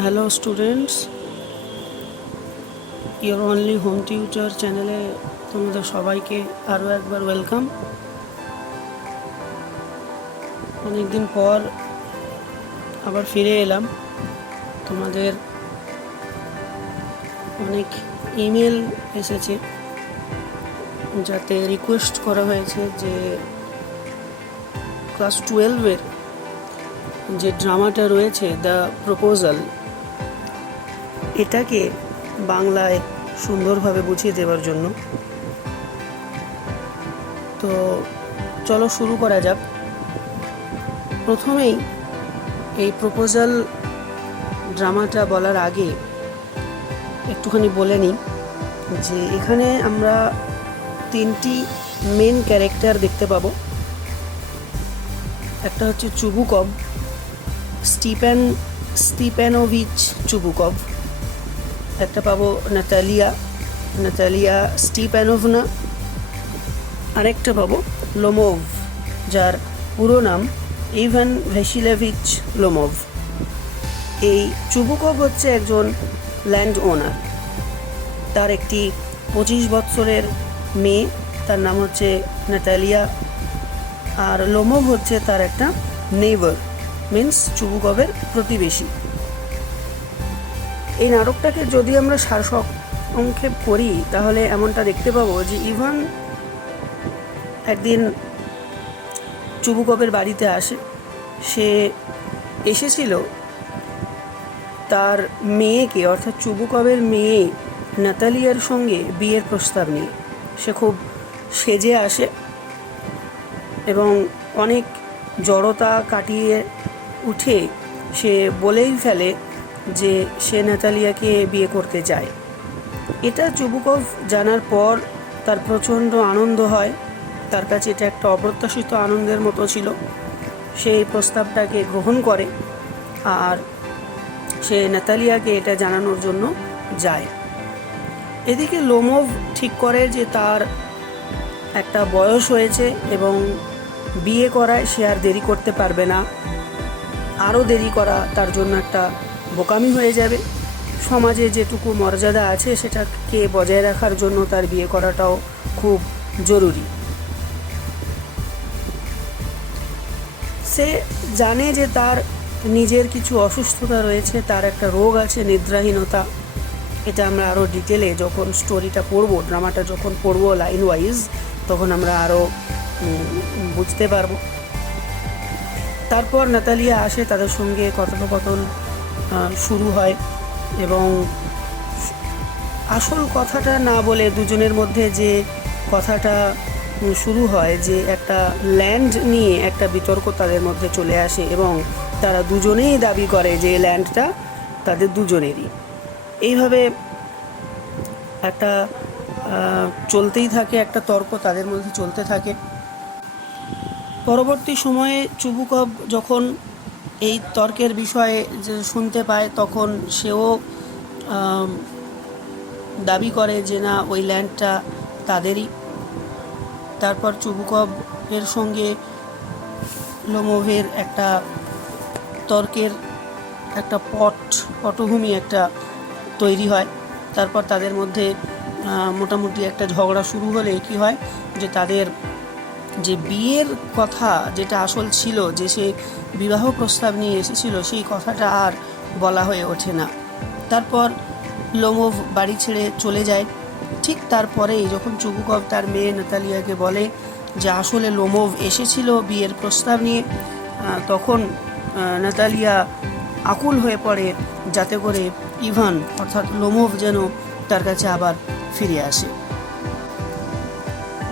Hello students, your only home tutor চ্যানেলে তোমাদের সবাইকে আরও একবার ওয়েলকাম। অনেকদিন পর আবার ফিরে এলাম। তোমাদের অনেক ইমেল এসেছে যাতে রিকোয়েস্ট করা হয়েছে যে ক্লাস 12-এর যে ড্রামাটা রয়েছে দ্য প্রপোজাল, এটাকে বাংলায় সুন্দরভাবে বুঝিয়ে দেওয়ার জন্য। তো চলো শুরু করা যাক। প্রথমেই এই প্রপোজাল ড্রামাটা বলার আগে একটুখানি বলে নিই যে এখানে আমরা তিনটি মেন ক্যারেক্টার দেখতে পাবো। একটা হচ্ছে চুবুকভ, স্টিপ্যানোভিচ চুবুকভ। একটা পাবো নাতালিয়া স্টিপ্যানোভনা। আরেকটা পাবো লোমোভ, যার পুরো নাম ইভান ভ্যাসিলেভিচ লোমোভ। এই চুবুকভ হচ্ছে একজন ল্যান্ড ওনার। তার একটি 25 বৎসরের মেয়ে, তার নাম হচ্ছে নাতালিয়া। আর লোমোভ হচ্ছে তার একটা নেইবার, মিন্স চুবুকভের প্রতিবেশী। এই নাটকটাকে যদি আমরা সারসংক্ষেপ করি তাহলে এমনটা দেখতে পাবো যে ইভান একদিন চুবুকভের বাড়িতে আসে। সে এসেছিল তার মেয়েকে, অর্থাৎ চুবুকভের মেয়ে নাতালিয়ার সঙ্গে বিয়ের প্রস্তাব নিয়ে। সে খুব সেজে আসে এবং অনেক জড়তা কাটিয়ে উঠে সে বলেই ফেলে যে সে নাতালিয়াকে বিয়ে করতে চায়। এটা চুবুকভ জানার পর তার প্রচণ্ড আনন্দ হয়। তার কাছে এটা একটা অপ্রত্যাশিত আনন্দের মতো ছিল। সেই প্রস্তাবটাকে গ্রহণ করে আর সে নাতালিয়াকে এটা জানানোর জন্য যায়। এদিকে লোমোভ ঠিক করে যে তার একটা বয়স হয়েছে এবং বিয়ে করায় সে আর দেরি করতে পারবে না। আরও দেরি করা তার জন্য একটা বোকামি হয়ে যাবে। সমাজে যেটুকু মর্যাদা আছে সেটাকে বজায় রাখার জন্য তার বিয়ে করাটাও খুব জরুরি। সে জানে যে তার নিজের কিছু অসুস্থতা রয়েছে, তার একটা রোগ আছে, নিদ্রাহীনতা। এটা আমরা আরও ডিটেলে যখন স্টোরিটা পড়বো, ড্রামাটা যখন পড়বো লাইন ওয়াইজ, তখন আমরা আরও বুঝতে পারবো। তারপর নাতালিয়া আসে, তাদের সঙ্গে কথোপকথন শুরু হয় এবং আসল কথাটা না বলে দুজনের মধ্যে যে কথাটা শুরু হয়, যে একটা ল্যান্ড নিয়ে একটা বিতর্ক তাদের মধ্যে চলে আসে এবং তারা দুজনেই দাবি করে যে ল্যান্ডটা তাদের দুজনেরই। এইভাবে একটা চলতেই থাকে, একটা তর্ক তাদের মধ্যে চলতে থাকে। পরবর্তী সময়ে চুবুকভ যখন এই তর্কের বিষয়ে যে শুনতে পায় তখন সেও দাবি করে যে না, ওই ল্যান্ডটা তাদেরই। তারপর চুবুকভের সঙ্গে লোমোভের একটা তর্কের একটা পটভূমি একটা তৈরি হয়। তারপর তাদের মধ্যে মোটামুটি একটা ঝগড়া শুরু হলে কি হয় যে তাদের যে বিয়ের কথা যেটা আসল ছিল, যে সে বিবাহ প্রস্তাব নিয়ে এসেছিল, সেই কথাটা আর বলা হয়ে ওঠে না। তারপর লোমোভ বাড়ি ছেড়ে চলে যায়। ঠিক তারপরেই যখন চুবুকভ তার মেয়ে নাতালিয়াকে বলে যে আসলে লোমোভ এসেছিল বিয়ের প্রস্তাব নিয়ে, তখন নাতালিয়া আকুল হয়ে পড়ে যাতে করে ইভান অর্থাৎ লোমোভ যেন তার কাছে আবার ফিরে আসে।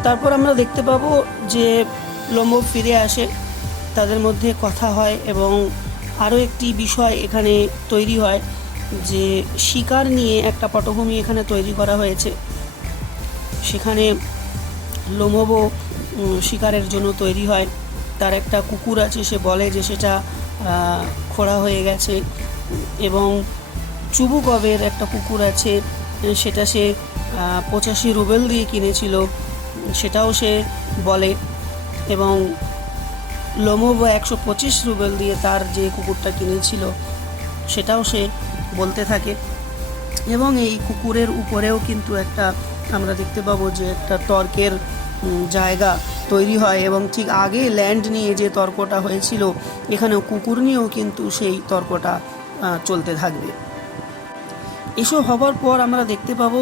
তারপর আমরা দেখতে পাবো যে লোমোভ ফিরে আসে, তাদের মধ্যে কথা হয় এবং আরও একটি বিষয় এখানে তৈরি হয় যে শিকার নিয়ে একটা পটভূমি এখানে তৈরি করা হয়েছে। সেখানে লোমোভও শিকারের জন্য তৈরি হয়। তার একটা কুকুর আছে, সে বলে যে সেটা খোঁড়া হয়ে গেছে, এবং চুবুকভের একটা কুকুর আছে, সেটা সে 85 রুবেল দিয়ে কিনেছিল, সেটাও সে বলে। এবং লোমোভ 125 রুবেল দিয়ে তার যে কুকুরটা কিনেছিল সেটাও সে বলতে থাকে। এবং এই কুকুরের উপরেও কিন্তু একটা আমরা দেখতে পাবো যে একটা তর্কের জায়গা তৈরি হয়, এবং ঠিক আগে ল্যান্ড নিয়ে যে তর্কটা হয়েছিল এখানেও কুকুর নিয়েও কিন্তু সেই তর্কটা চলতে থাকবে। এসব হবার পর আমরা দেখতে পাবো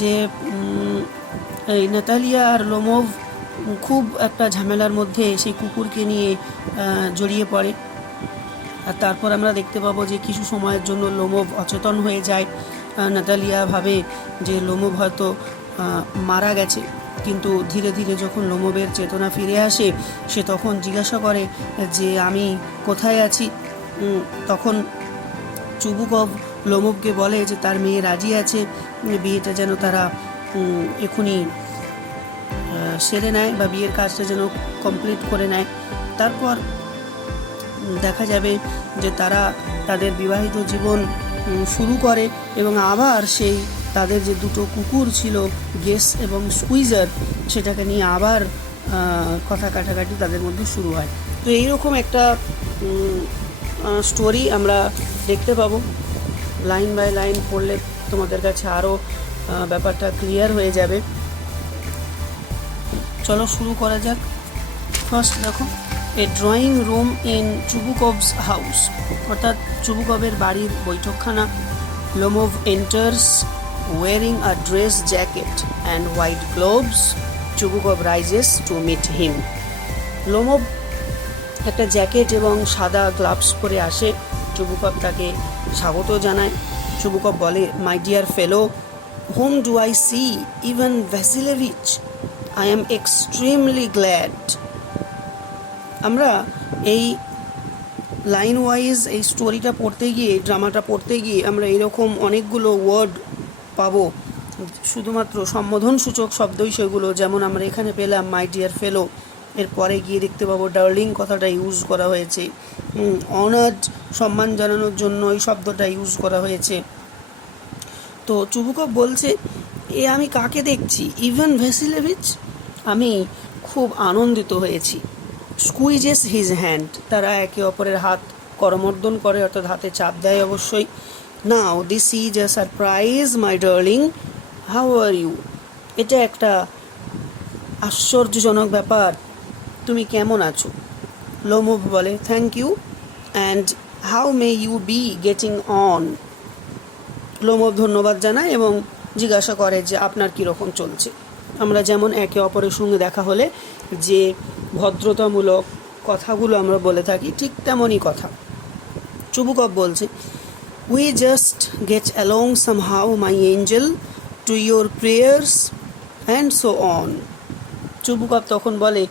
যে এই নাতালিয়া আর লোমোভ খুব একটা ঝামেলার মধ্যে সেই কুকুরকে নিয়ে জড়িয়ে পড়ে। আর তারপর আমরা দেখতে পাবো যে কিছু সময়ের জন্য লোমোভ অচেতন হয়ে যায়। নাতালিয়া ভাবে যে লোমোভ হয়তো মারা গেছে, কিন্তু ধীরে ধীরে যখন লোমোভের চেতনা ফিরে আসে সে তখন জিজ্ঞাসা করে যে আমি কোথায় আছি। তখন চুবুকভ লোমোভকে বলে যে তার মেয়ে রাজি আছে, বিয়েটা যেন তারা এখনই সেরে নেয় বা বিয়ের কাজটা যেন কমপ্লিট করে নেয়। তারপর দেখা যাবে যে তারা তাদের বিবাহিত জীবন শুরু করে, এবং আবার সেই তাদের যে দুটো কুকুর ছিল গেস এবং স্কুইজার, সেটাকে নিয়ে আবার কথা কাটাকাটি তাদের মধ্যে শুরু হয়। তো এইরকম একটা স্টোরি আমরা দেখতে পাবো। লাইন বাই লাইন পড়লে তোমাদের কাছে আরও ব্যাপারটা ক্লিয়ার হয়ে যাবে। চলো শুরু করা যাক। ফার্স্ট দেখো, a drawing room in Chubukov's house, অর্থাৎ চুবুকভের বাড়ির বৈঠকখানা। Lomov enters wearing a dress jacket and white gloves. Chubukov rises to meet him. Lomov একটা জ্যাকেট এবং সাদা গ্লাভস পরে আসে। চুবুকভ তাকে স্বাগত জানায়। চুবুকভ বলে, my dear fellow, whom do I see Ivan Vasilevich? I am extremely glad. আমরা এই লাইন ওয়াইজ এই স্টোরিটা পড়তে গিয়ে, ড্রামাটা পড়তে গিয়ে আমরা এরকম অনেকগুলো ওয়ার্ড পাবো, শুধুমাত্র সম্বোধনসূচক শব্দই সেগুলো। যেমন আমরা এখানে পেলাম মাই ডিয়ার ফেলো, এরপরে গিয়ে দেখতে পাবো ডার্লিং কথাটা ইউজ করা হয়েছে। অনার্ড সম্মান জানানোর জন্য এই শব্দটা ইউজ করা হয়েছে। তো চুবুকভ বলছে, এ আমি কাকে দেখছি? ইভেন ভ্যাসিলেভিচ, আমি খুব আনন্দিত হয়েছি। স্কুইজেস হিজ হ্যান্ড, তারা একে অপরের হাত করমর্দন করে, অর্থাৎ হাতে চাপ দেয় অবশ্যই। Now this is a surprise my darling, how are you? এটা একটা আশ্চর্যজনক ব্যাপার, তুমি কেমন আছো? লোমোভ বলে, thank you, and how may you be getting on? Lomov ধন্যবাদ জানায় এবং জিজ্ঞাসা করে যে আপনার কীরকম চলছে। আমরা যেমন একে অপরের সঙ্গে দেখা হলে যে ভদ্রতামূলক কথাগুলো আমরা বলে থাকি, ঠিক তেমনই কথা। চুবুকভ বলছে, we just get along somehow my Angel, to your prayers and so on. Chubukov তখন বলে,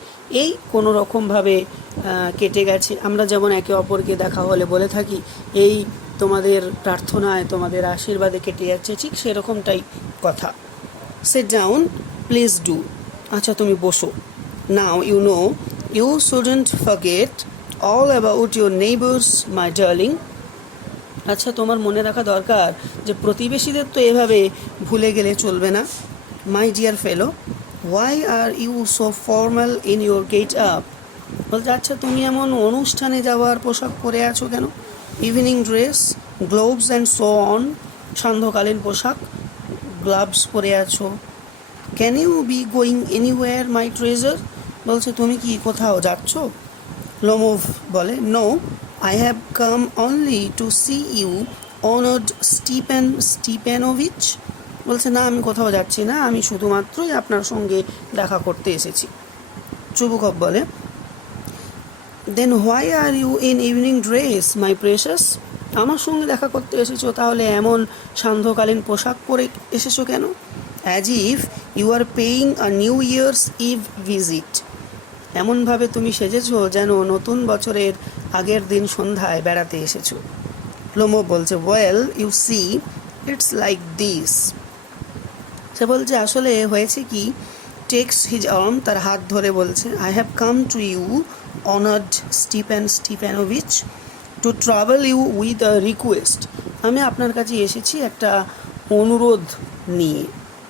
এই কোনো রকমভাবে কেটে গেছে। আমরা যেমন একে অপরকে দেখা হলে বলে থাকি, এই তোমাদের প্রার্থনায়, তোমাদের আশীর্বাদে কেটে যাচ্ছে, ঠিক সেরকমটাই কথা। Sit down, please do. আচ্ছা তুমি বসো। Now you know you shouldn't forget all about your neighbours my darling. আচ্ছা তোমার মনে রাখা দরকার যে প্রতিবেশীদের তো এভাবে ভুলে গেলে চলবে না। My dear fellow, why are you so formal in your get up? বলছে, আচ্ছা তুমি এমন অনুষ্ঠানে যাওয়ার পোশাক পরে আছো কেন? Evening dress, gloves and so on, সান্ধ্যকালীন পোশাক, গ্লাভস পরে আছো। Can you be going anywhere my treasure? বলছে, তুমি কি কোথাও যাচ্ছ? লোমোভ বলে, no, I have come only to see you honoured Stepan Stepanovich. বলছে, না আমি কোথাও যাচ্ছি না, আমি শুধুমাত্রই আপনার সঙ্গে দেখা করতে এসেছি। চুবুকভ বলে, then why are you in evening dress my precious? আমার সঙ্গে দেখা করতে এসেছো, তাহলে এমন সান্ধ্যকালীন পোশাক পরে এসেছো কেন? As if you are paying a New Year's Eve visit, এমনভাবে তুমি সেজেছো যেন নতুন বছরের আগের দিন সন্ধ্যায় বেড়াতে এসেছো। লোমোভ বলছে, well you see it's like this. সে বলছে, আসলে হয়েছে কি, টেক্স হিজ আর্ম, তার হাত ধরে বলছে, I have come to you honoured Stepan Stepanovich to trouble you with a request. আমি আপনার কাছে এসেছি একটা অনুরোধ নিয়ে,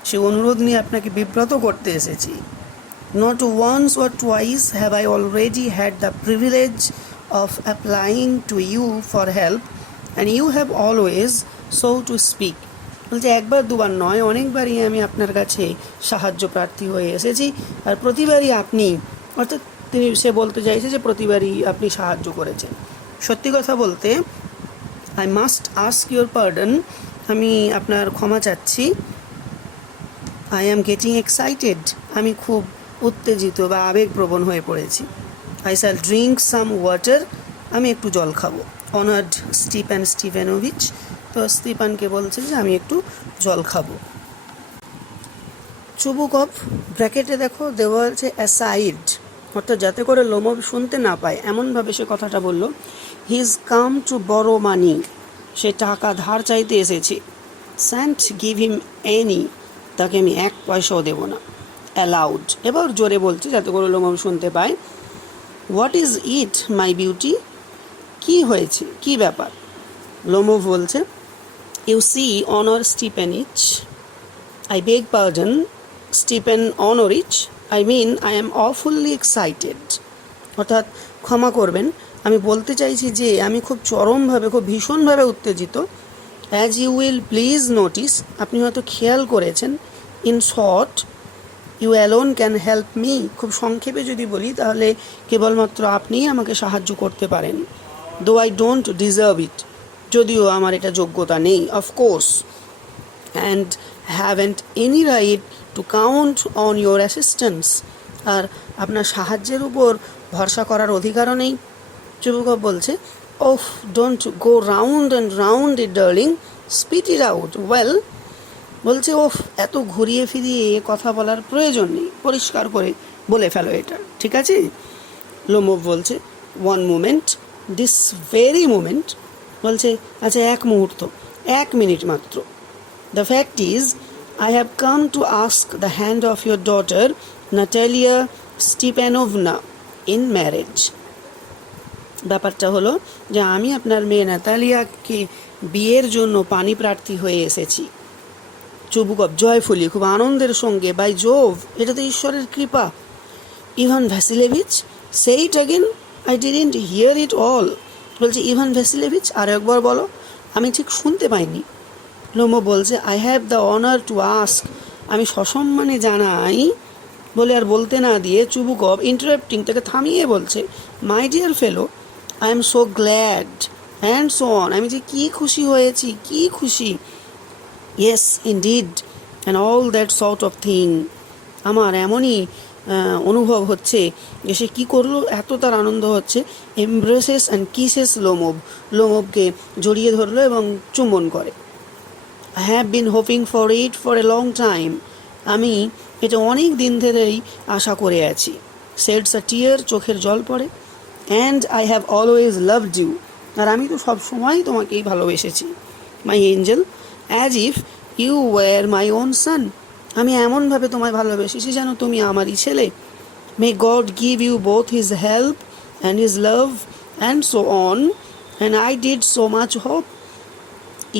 সে অনুরোধ নিয়ে আপনাকে বিব্রত করতে এসেছি। Not once or twice have I already had the privilege of applying to you for help and you have always so to speak. বলছে একবার দুবার নয়, অনেকবারই আমি আপনার কাছে সাহায্য প্রার্থী হয়ে এসেছি, আর প্রতিবারই আপনি, অর্থাৎ সে বলতে চাইছে যে প্রতিবারই আপনি সাহায্য করেছেন। সত্যি কথা বলতে, I must ask your pardon, আমি আপনার ক্ষমা চাচ্ছি। আই অ্যাম গেটিং এক্সাইটেড, আমি খুব উত্তেজিত বা আবেগপ্রবণ হয়ে পড়েছি। I shall drink some water, আমি একটু জল খাবো। অনার্ড স্টিফেন স্টিফেনোভিচ, তো স্টিফানকে বলছে যে আমি একটু জল খাবো। চুবুকভ ব্র্যাকেটে দেখো দেওয়া আছে অ্যাসাইড, অর্থাৎ যাতে করে লোমভ শুনতে না পায় এমনভাবে সে কথাটা বলল। হি ইজ কাম টু বড়ো মানি, সে টাকা ধার চাইতে এসেছে। স্যান্ট গিভ হিম এনি, তাকে আমি এক পয়সাও দেব না। অ্যালাউড, এবার জোরে বলছে যাতে করে লোমভ শুনতে পায়। What is it my beauty, কী হয়েছে, কী ব্যাপার? লোমভ বলছে, ইউ সি অনর স্টিপেনিচ, I beg pardon, Stephen Honorich, I mean I am awfully excited. অর্থাৎ ক্ষমা করবেন, আমি বলতে চাইছি যে আমি খুব চরমভাবে, খুব ভীষণভাবে উত্তেজিত। As you will please notice, আপনি হয়তো খেয়াল করেছেন। In short, you alone can help me, খুব সংক্ষেপে যদি বলি তাহলে কেবলমাত্র আপনিই আমাকে সাহায্য করতে পারেন। দো আই ডোন্ট ডিজার্ভ ইট, যদিও আমার এটা যোগ্যতা নেই, of course, and haven't any right to count on your assistance, আর আপনার সাহায্যের উপর ভরসা করার অধিকারও নেই। চুবুকভ বলছে, oh don't go round and round it darling, spit it out. Well, বলছে ওফ এত ঘুরিয়ে ফিরিয়ে কথা বলার প্রয়োজন নেই, পরিষ্কার করে বলে ফেলো এটা, ঠিক আছে? লোমভ বলছে, one moment, this very moment, বলছে আচ্ছা এক মুহূর্ত, এক মিনিট মাত্র। The fact is, I have come to ask the hand of your daughter, Natalia Stepanovna, in marriage. ব্যাপারটা হলো যে আমি আপনার মেয়ে নাতালিয়াকে বিয়ের জন্য পানি প্রার্থী হয়ে এসেছি। চুবুকভ জয়ফুলি, খুব আনন্দের সঙ্গে, বাই জোভ, এটা তো ঈশ্বরের কৃপা। Ivan Vasilevich, say it again, I didn't hear it all. বলছে ইভান ভ্যাসিলেভিচ, আর একবার বলো, আমি ঠিক শুনতে পাইনি। লোমভ বলছে, I have the honour to ask, আমি সসম্মানে জানাই, বলে আর বলতে না দিয়ে চুবুকভ ইন্টারাপ্টিং তাকে থামিয়ে বলছে, মাই dear fellow, I am so glad and so on, আমি যে কী খুশি হয়েছি, কী খুশি। Yes indeed and all that sort of thing, আমার এমনই অনুভব হচ্ছে যে সে কী করলো, এত তার আনন্দ হচ্ছে। এমব্রেসেস অ্যান্ড কিসেস লোমভ, লোমভকে জড়িয়ে ধরলো এবং চুম্বন করে। I have been hoping for it for a long time, আমি এটা অনেক দিন ধরেই আশা করে আছি। sheds a tear, চোখের জল পড়ে। and I have always loved you, আর আমি তো সব সময় তোমাকেই ভালোবেসেছি। my angel, as if you were my own son, আমি এমনভাবে তোমায় ভালোবেসেছি যেন তুমি আমারই ছেলে। may God give you both his help and his love and so on, and I did so much hope,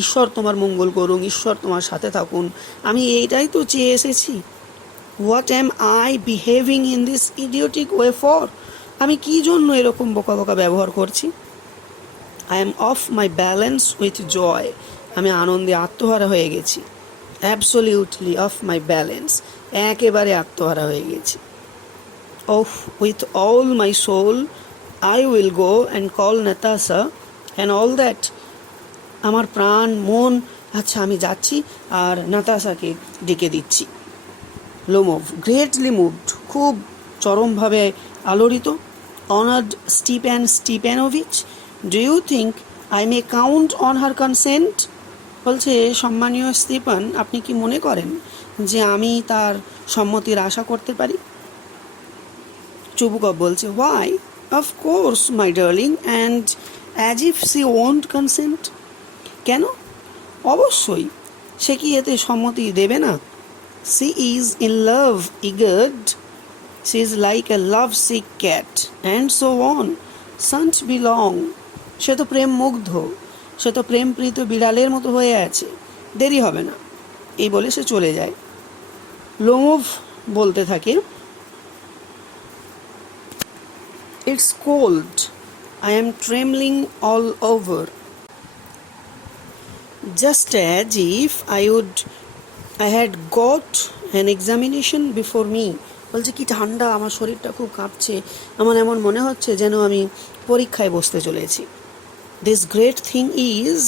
ঈশ্বর তোমার মঙ্গল করুন, ঈশ্বর তোমার সাথে থাকুন, আমি এইটাই তো চেয়ে এসেছি। What am I behaving in this idiotic way for, আমি কী জন্য এরকম বোকা বোকা ব্যবহার করছি। I am off my balance with joy, আমি আনন্দে আত্মহারা হয়ে গেছি। অ্যাবসলিউটলি অফ মাই ব্যালেন্স, একেবারে আত্মহারা হয়ে গেছি। Off with all my soul I will go and call Natasha and all that, আমার প্রাণ মন, আচ্ছা আমি যাচ্ছি আর নাতাশাকে ডেকে দিচ্ছি। লোমভ গ্রেটলি মুভড, খুব চরমভাবে আলোড়িত। Honoured Stephen Stepanovich, do you think I may count on her consent, বলছে সম্মানীয় স্টিফেন, আপনি কি মনে করেন যে আমি তার সম্মতির আশা করতে পারি? চুবুকভ বলছে, why, of course my darling, and as if she won't consent, কেন? অবশ্যই, সে কি এতে সম্মতি দেবে না? She is in love egad, she is like a love sick cat and so on, shan't be long, সে তো প্রেম মুগ্ধ, সে তো প্রেমপ্রীত বিড়ালের মতো হয়ে আছে, দেরি হবে না, এই বলে সে চলে যায়। লোমভ বলতে থাকে, it's cold, I am trembling all over, just as if I had got an examination before me. বলছে কি ঠান্ডা, আমার শরীরটা খুব কাঁপছে, আমার এমন মনে হচ্ছে যেন আমি পরীক্ষায় বসতে চলেছি। This great thing is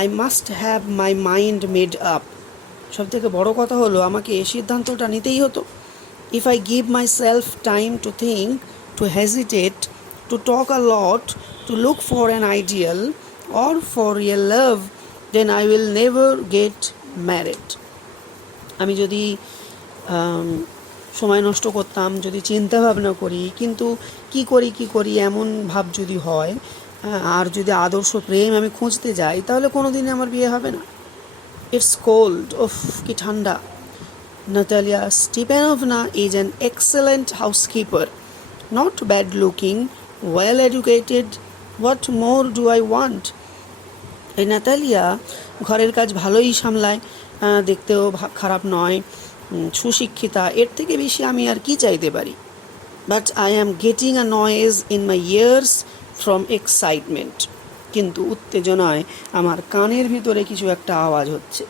I must have my mind made up. সব থেকে বড় কথা হলো আমাকে এই সিদ্ধান্তটা নিতেই হতো। If I give myself time to think, to hesitate, to talk a lot, to look for an ideal or for real love, then I will never get married. আমি যদি সময় নষ্ট করতাম, যদি চিন্তা ভাবনা করি, কিন্তু কি করি এমন ভাব যদি হয়, আর যদি আদর্শ প্রেম আমি খুঁজতে যাই, তাহলে কোনো দিনই আমার বিয়ে হবে না। ইটস কোল্ড, ওফ কি ঠান্ডা। Natalia Stepanovna is an excellent housekeeper, not bad looking, well educated. What more do I want? এই নাতালিয়া ঘরের কাজ ভালোই সামলায়, দেখতেও খারাপ নয়, সুশিক্ষিতা, এর থেকে বেশি আমি আর কি চাইতে পারি। But I am getting a noise in my years from excitement. কিন্তু উত্তেজনায় আমার কানের ভিতরে কিছু একটা আওয়াজ হচ্ছে।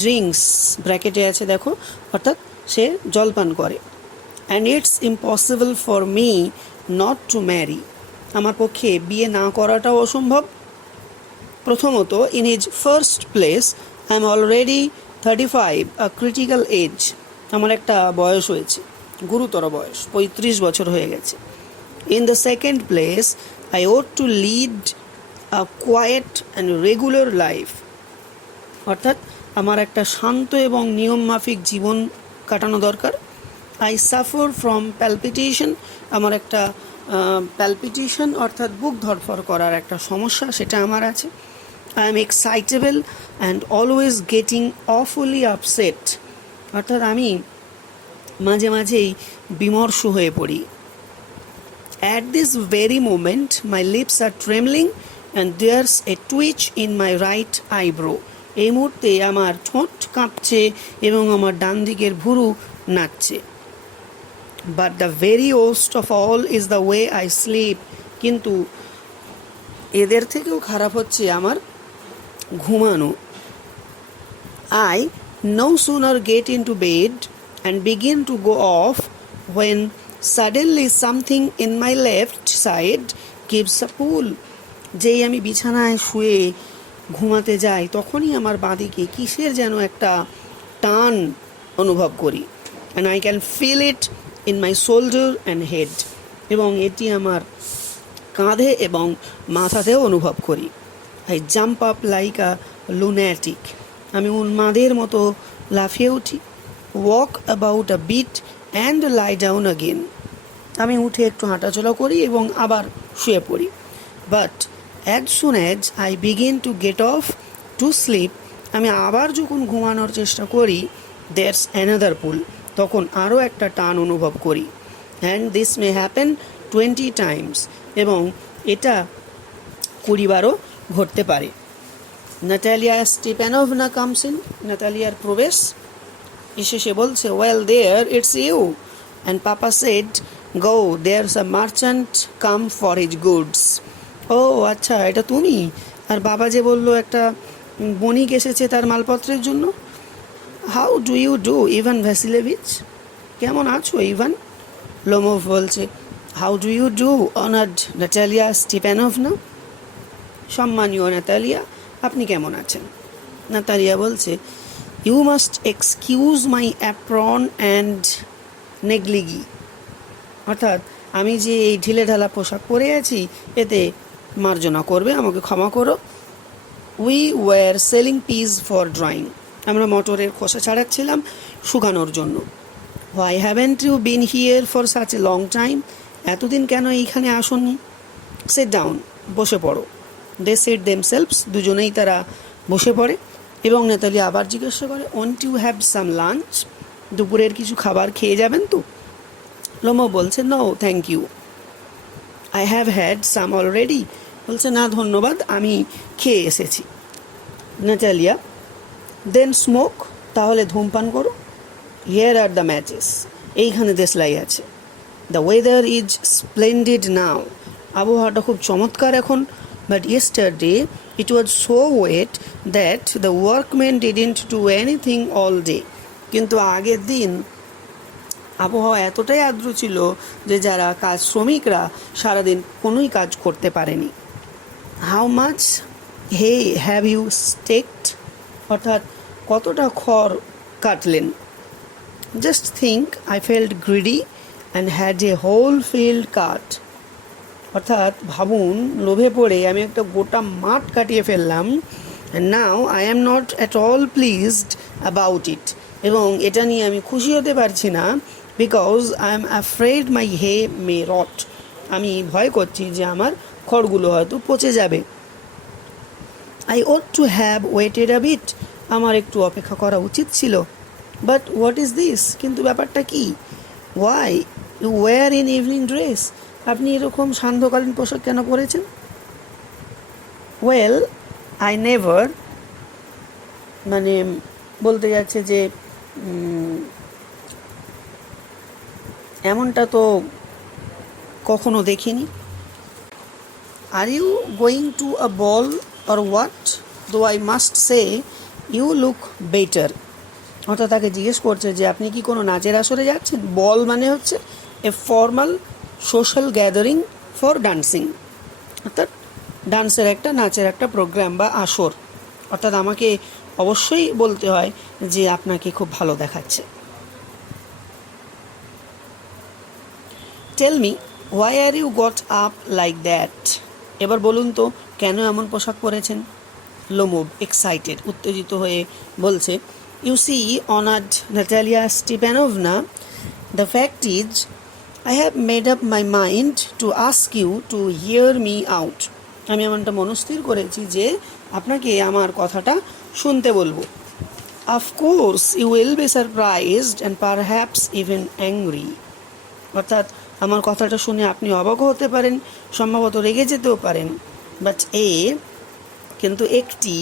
ড্রিঙ্কস ব্র্যাকেটে আছে দেখো, অর্থাৎ সে জলপান করে। And it's impossible for me not to marry. আমার পক্ষে বিয়ে না করাটাও অসম্ভব। প্রথমত, in his first place I am already 35, a critical age. আমার একটা বয়স হয়েছে, গুরুতর বয়স, 35 বছর হয়ে গেছে। In the second place I ought to lead a quiet and regular life. অর্থাৎ আমার একটা শান্ত এবং নিয়মমাফিক জীবন কাটানো দরকার। I suffer from palpitation. আমার একটা প্যালপিটেশন অর্থাৎ বুক ধড়ফড় করার একটা সমস্যা, সেটা আমার আছে। I am excitable and always getting awfully upset. অর্থাৎ আমি মাঝে মাঝেই বিমর্ষ হয়ে পড়ি। At this very moment my lips are trembling and there's a twitch in my right eyebrow. এই মুহূর্তে আমার ঠোঁট কাঁপছে এবং আমার ডান দিকের ভুরু নাচছে। But the very worst of all is the way I sleep. কিন্তু এদের থেকেও খারাপ হচ্ছে আমার ঘুমানো। I no sooner get into bed and begin to go off when suddenly something in my left side gives a pull. যেই আমি বিছানায় শুয়ে ঘুমাতে যাই, তখনই আমার বাঁদিকে কিসের যেন একটা টান অনুভব করি। And I can feel it in my shoulder and head. এবং এটি আমার কাঁধে এবং মাথাতেও অনুভব করি। I jump up like a lunatic. আমি উন্মাদের মতো লাফিয়ে উঠি। Walk about a bit and lie down again. আমি উঠে একটু হাঁটাচলা করি এবং আবার শুয়ে পড়ি। But as soon as I begin to get off to sleep, আমি আবার যখন ঘুমানোর চেষ্টা করি, দেয়ার্স অ্যানাদার পুল, তখন আরও একটা টান অনুভব করি। And this may happen 20 times. এবং এটা 20 বারও ঘটতে পারে। Natalia Stepanovna comes in. নাতালিয়ার প্রবেশ, এসে সে বলছে, well there it's you. And papa said, go, there's a merchant come for his goods. ও আচ্ছা, এটা তুমি? আর বাবা যে বললো একটা বণিক এসেছে তার মালপত্রের জন্য। How do you do Ivan Vasilevich? কেমন আছো ইভান? লোমোভ বলছে, how do you do honoured Natalia Stepanovna? সম্মানীয় নাতালিয়া, আপনি কেমন আছেন? নাতালিয়া বলছে, you must excuse my apron and negligee. অর্থাৎ আমি যে এই ঢিলে ঢালা পোশাক পরে আছি, এতে মার্জনা করবে, আমাকে ক্ষমা করো। We were selling peas for drying. আমরা মটরের খোসা ছাড়াচ্ছিলাম শুকানোর জন্য। Why haven't you been here for such a long time? এতদিন কেন এইখানে আসুননি? সিট ডাউন, বসে পড়ো। They seat themselves. দুজনেই তারা বসে পড়ে। এবং নাতালিয়া আবার জিজ্ঞাসা করে, won't you have some lunch? দুপুরের কিছু খাবার খেয়ে যাবেন তো? লোমো বলছে, no thank you, I have had some already. বলছে, না ধন্যবাদ, আমি খেয়ে এসেছি। নাতালিয়া, দেন স্মোক, তাহলে ধূমপান করো। হিয়ার আর দ্য ম্যাচেস, এইখানে দেশলাই আছে। দ্য ওয়েদার ইজ স্প্লেন্ডিড নাও, আবহাওয়াটা খুব চমৎকার এখন। but yesterday it was so wet that the workmen didn't do anything all day. কিন্তু আগের দিন আবহাওয়া এতটাই আর্দ্র ছিল যে যারা শ্রমিকরা সারাদিন কোনোই কাজ করতে পারেনি। How much hay have you stacked, অর্থাৎ কতটা খড় কাটলেন। Just think I felt greedy and had a whole field cut, অর্থাৎ ভাবুন লোভে পড়ে আমি একটা গোটা মাঠ কাটিয়ে ফেললাম। And now I am not at all pleased about it, এবং এটা নিয়ে আমি খুশি হতে পারছি না। Because I am afraid my hay may rot, আমি ভয় করছি যে আমার খড়গুলো হয়তো পচে যাবে। I ought to have waited a bit, আমার একটু অপেক্ষা করা উচিত ছিল। বাট হোয়াট ইজ দিস, কিন্তু ব্যাপারটা কি? Why you wear in evening dress, আপনি এরকম সান্ধ্যকালীন পোশাক কেন পরেছেন? ওয়েল আই নেভার, মানে বলতে যাচ্ছে যে এমনটা তো কখনো দেখিনি। Are you going to a ball or what, though I must say you look better, অর্থাৎ তাকে জিজ্ঞেস করছে যে আপনি কি কোনো নাচের আসরে যাচ্ছেন। বল মানে হচ্ছে a formal social gathering for dancing, অর্থাৎ ডান্সের একটা নাচের একটা প্রোগ্রাম বা আসর, অর্থাৎ আমাকে অবশ্যই বলতে হয় যে আপনাকে খুব ভালো দেখাচ্ছে। Tell me why are you got up like that, এবার বলুন তো কেন এমন পোশাক পরেছেন। লোমোভ এক্সাইটেড, উত্তেজিত হয়ে বলছে, you see honoured Natalia Stepanovna, the fact is I have made up my mind to ask you to hear me out, আমি এমনটা মনস্থির করেছি যে আপনাকে আমার কথাটা শুনতে বলবো। Of course you will be surprised and perhaps even angry, অর্থাৎ আমার কথাটা শুনে আপনি অবাক হতে পারেন, সম্ভবত রেগে যেতেও পারেন। বাট কিন্তু একটি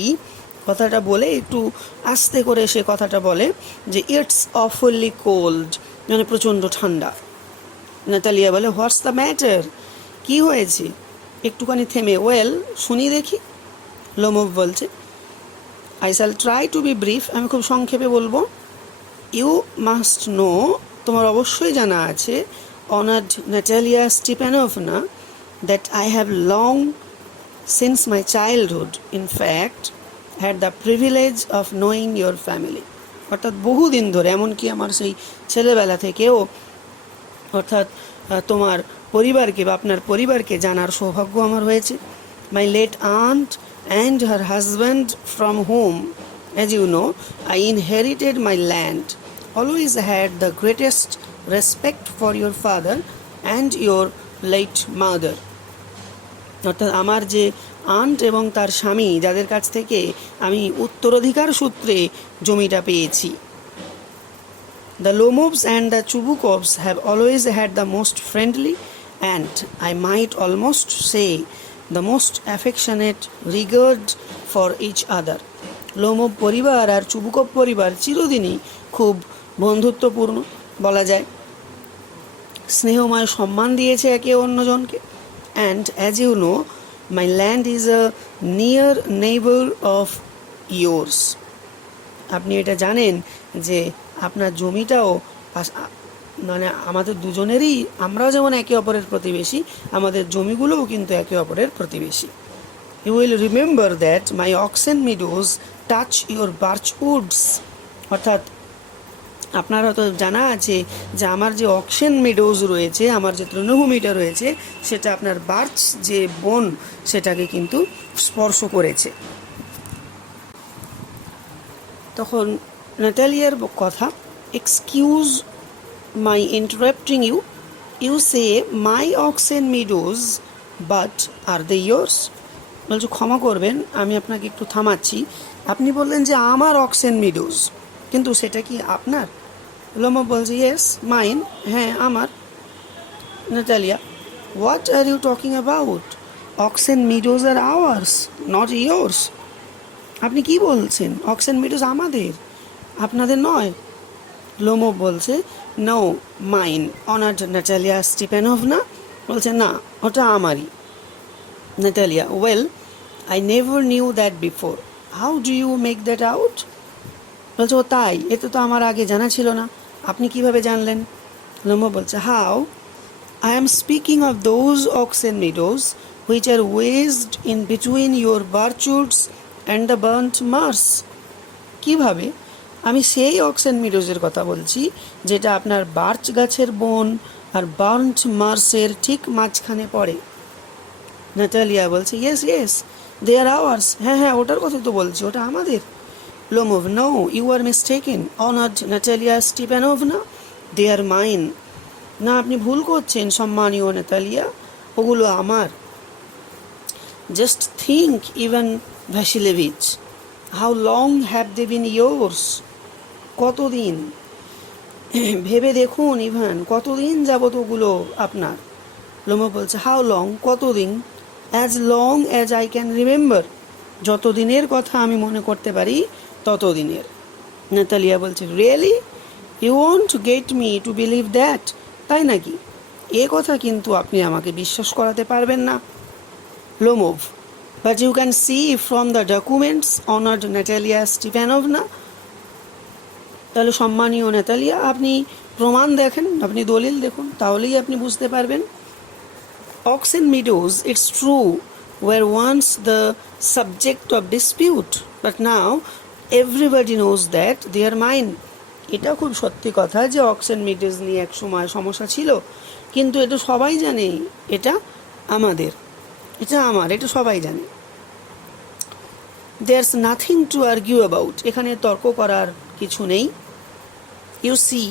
কথাটা বলে একটু আস্তে করে সে কথাটা বলে যে ইটস অফুলি কোল্ড, মানে প্রচণ্ড ঠান্ডা। নাতালিয়া বলে হোয়াটস দ্য ম্যাটার, কী হয়েছে? একটুখানি থেমে ওয়েল শুনি দেখি। লোমোভ বলছে, I shall try to be brief, আমি খুব সংক্ষেপে বলবো। ইউ মাস্ট নো, তোমার অবশ্যই জানা আছে, honoured Natalia Stepanovna, that I have long since my childhood in fact had the privilege of knowing your family, অর্থাৎ বহুদিন ধরে, এমনকি আমার সেই ছেলেবেলা থেকেও, অর্থাৎ তোমার পরিবারকে বা আপনার পরিবারকে জানার সৌভাগ্য আমার হয়েছে। My late aunt and her husband from home, as you know, I inherited my land, always had the greatest respect for your father and your late mother, অর্থাৎ আমার যে আন্ট এবং তার স্বামী, যাদের কাছ থেকে আমি উত্তরাধিকার সূত্রে জমিটা পেয়েছি। The Lomovs and the Chubukovs have always had the most friendly and I might almost say the most affectionate regard for each other. Lomov পরিবার আর চুবুকভ পরিবার চিরদিনই খুব বন্ধুত্বপূর্ণ বলা যায়, স্নেহময় সম্মান দিয়েছে একে অন্যজনকে। And as you know my land is a near neighbour of yours, আপনি এটা জানেন যে আপনার জমিটাও মানে আমাদের দুজনেরই, আমরাও যেমন একে অপরের প্রতিবেশী, আমাদের জমিগুলোও কিন্তু একে অপরের প্রতিবেশী। You will remember that my oxen meadows touch your birch woods, অর্থাৎ আপনার হয়তো জানা আছে যে আমার যে অক্সেন মিডোজ রয়েছে, আমার যে তৃণভূমিটা রয়েছে, সেটা আপনার বার্চ যে বন সেটাকে কিন্তু স্পর্শ করেছে। তখন নাটালিয়ার কথা, excuse my interrupting you, you say my oxen meadows but are they yours, বলছো ক্ষমা করবেন আমি আপনাকে একটু থামাচ্ছি, আপনি বললেন যে আমার অক্সেন মিডোজ, কিন্তু সেটা কি আপনার? লোমোভ বলছে ইয়েস মাইন, হ্যাঁ আমার। Natalia, what are you talking about? Oxen meadows are ours not yours, আপনি কি বলছেন? অক্সেন মিডোজ আমাদের, আপনাদের নয়। লোমোভ বলছে নো মাইন অনার্ড নাটালিয়া স্টিপানোভনা, বলছে না ওটা আমারই। Natalia, well, I never knew that before. How do you make that out? বলছে, ও তাই, এতে তো আমার আগে জানা ছিল না, আপনি কিভাবে জানলেন? লোমো বলছে, how? I am speaking of those oxen meadows which are wedged in between your birchwoods and the burnt marsh. কিভাবে? আমি সেই অক্সেন মিডোজের কথা বলছি যেটা আপনার বার্চ গাছের বন আর বার্ন্ট মার্সের ঠিক মাঝখানে পড়ে। নাটালিয়া বলছে, yes yes, they are ours. হ্যাঁ হ্যাঁ, ওটার কথা তো বলছি, ওটা আমাদের। Lomov, no, you are mistaken, honoured Natalia Stepanovna, they are mine. না, আপনি ভুল করছেন সম্মানীয় নাতালিয়া, ওগুলো আমার। Just think, Ivan Vasilevich, how long have they been yours? কতদিন, ভেবে দেখুন ইভান, কতদিন যাবত ওগুলো আপনার? লোমো বলছে, হাউ লং, কতদিন? As long as I can remember, যতদিনের কথা আমি মনে করতে পারি ততদিনের। নাতালিয়া বলছে, really? You want to get me to believe that? তাই নাকি? এ কথা কিন্তু আপনি আমাকে বিশ্বাস করাতে পারবেন না। Lomov, but you can see from the documents, honoured Natalia Stepanovna. তাহলে সম্মানীয় নাতালিয়া, আপনি প্রমাণ দেখেন, আপনি দলিল দেখুন, তাহলেই আপনি বুঝতে পারবেন। Oxen meadows, it's true, were once the subject of dispute, but now everybody knows that they are mine. এটা খুব সত্যি কথা যে অক্সেন মিডোজ নিয়ে এক সময় সমস্যা ছিল, কিন্তু এটা সবাই জানে এটা আমাদের, এটা আমার, এটা সবাই জানে। There's nothing to argue about, এখানে তর্ক করার কিছু নেই। You see,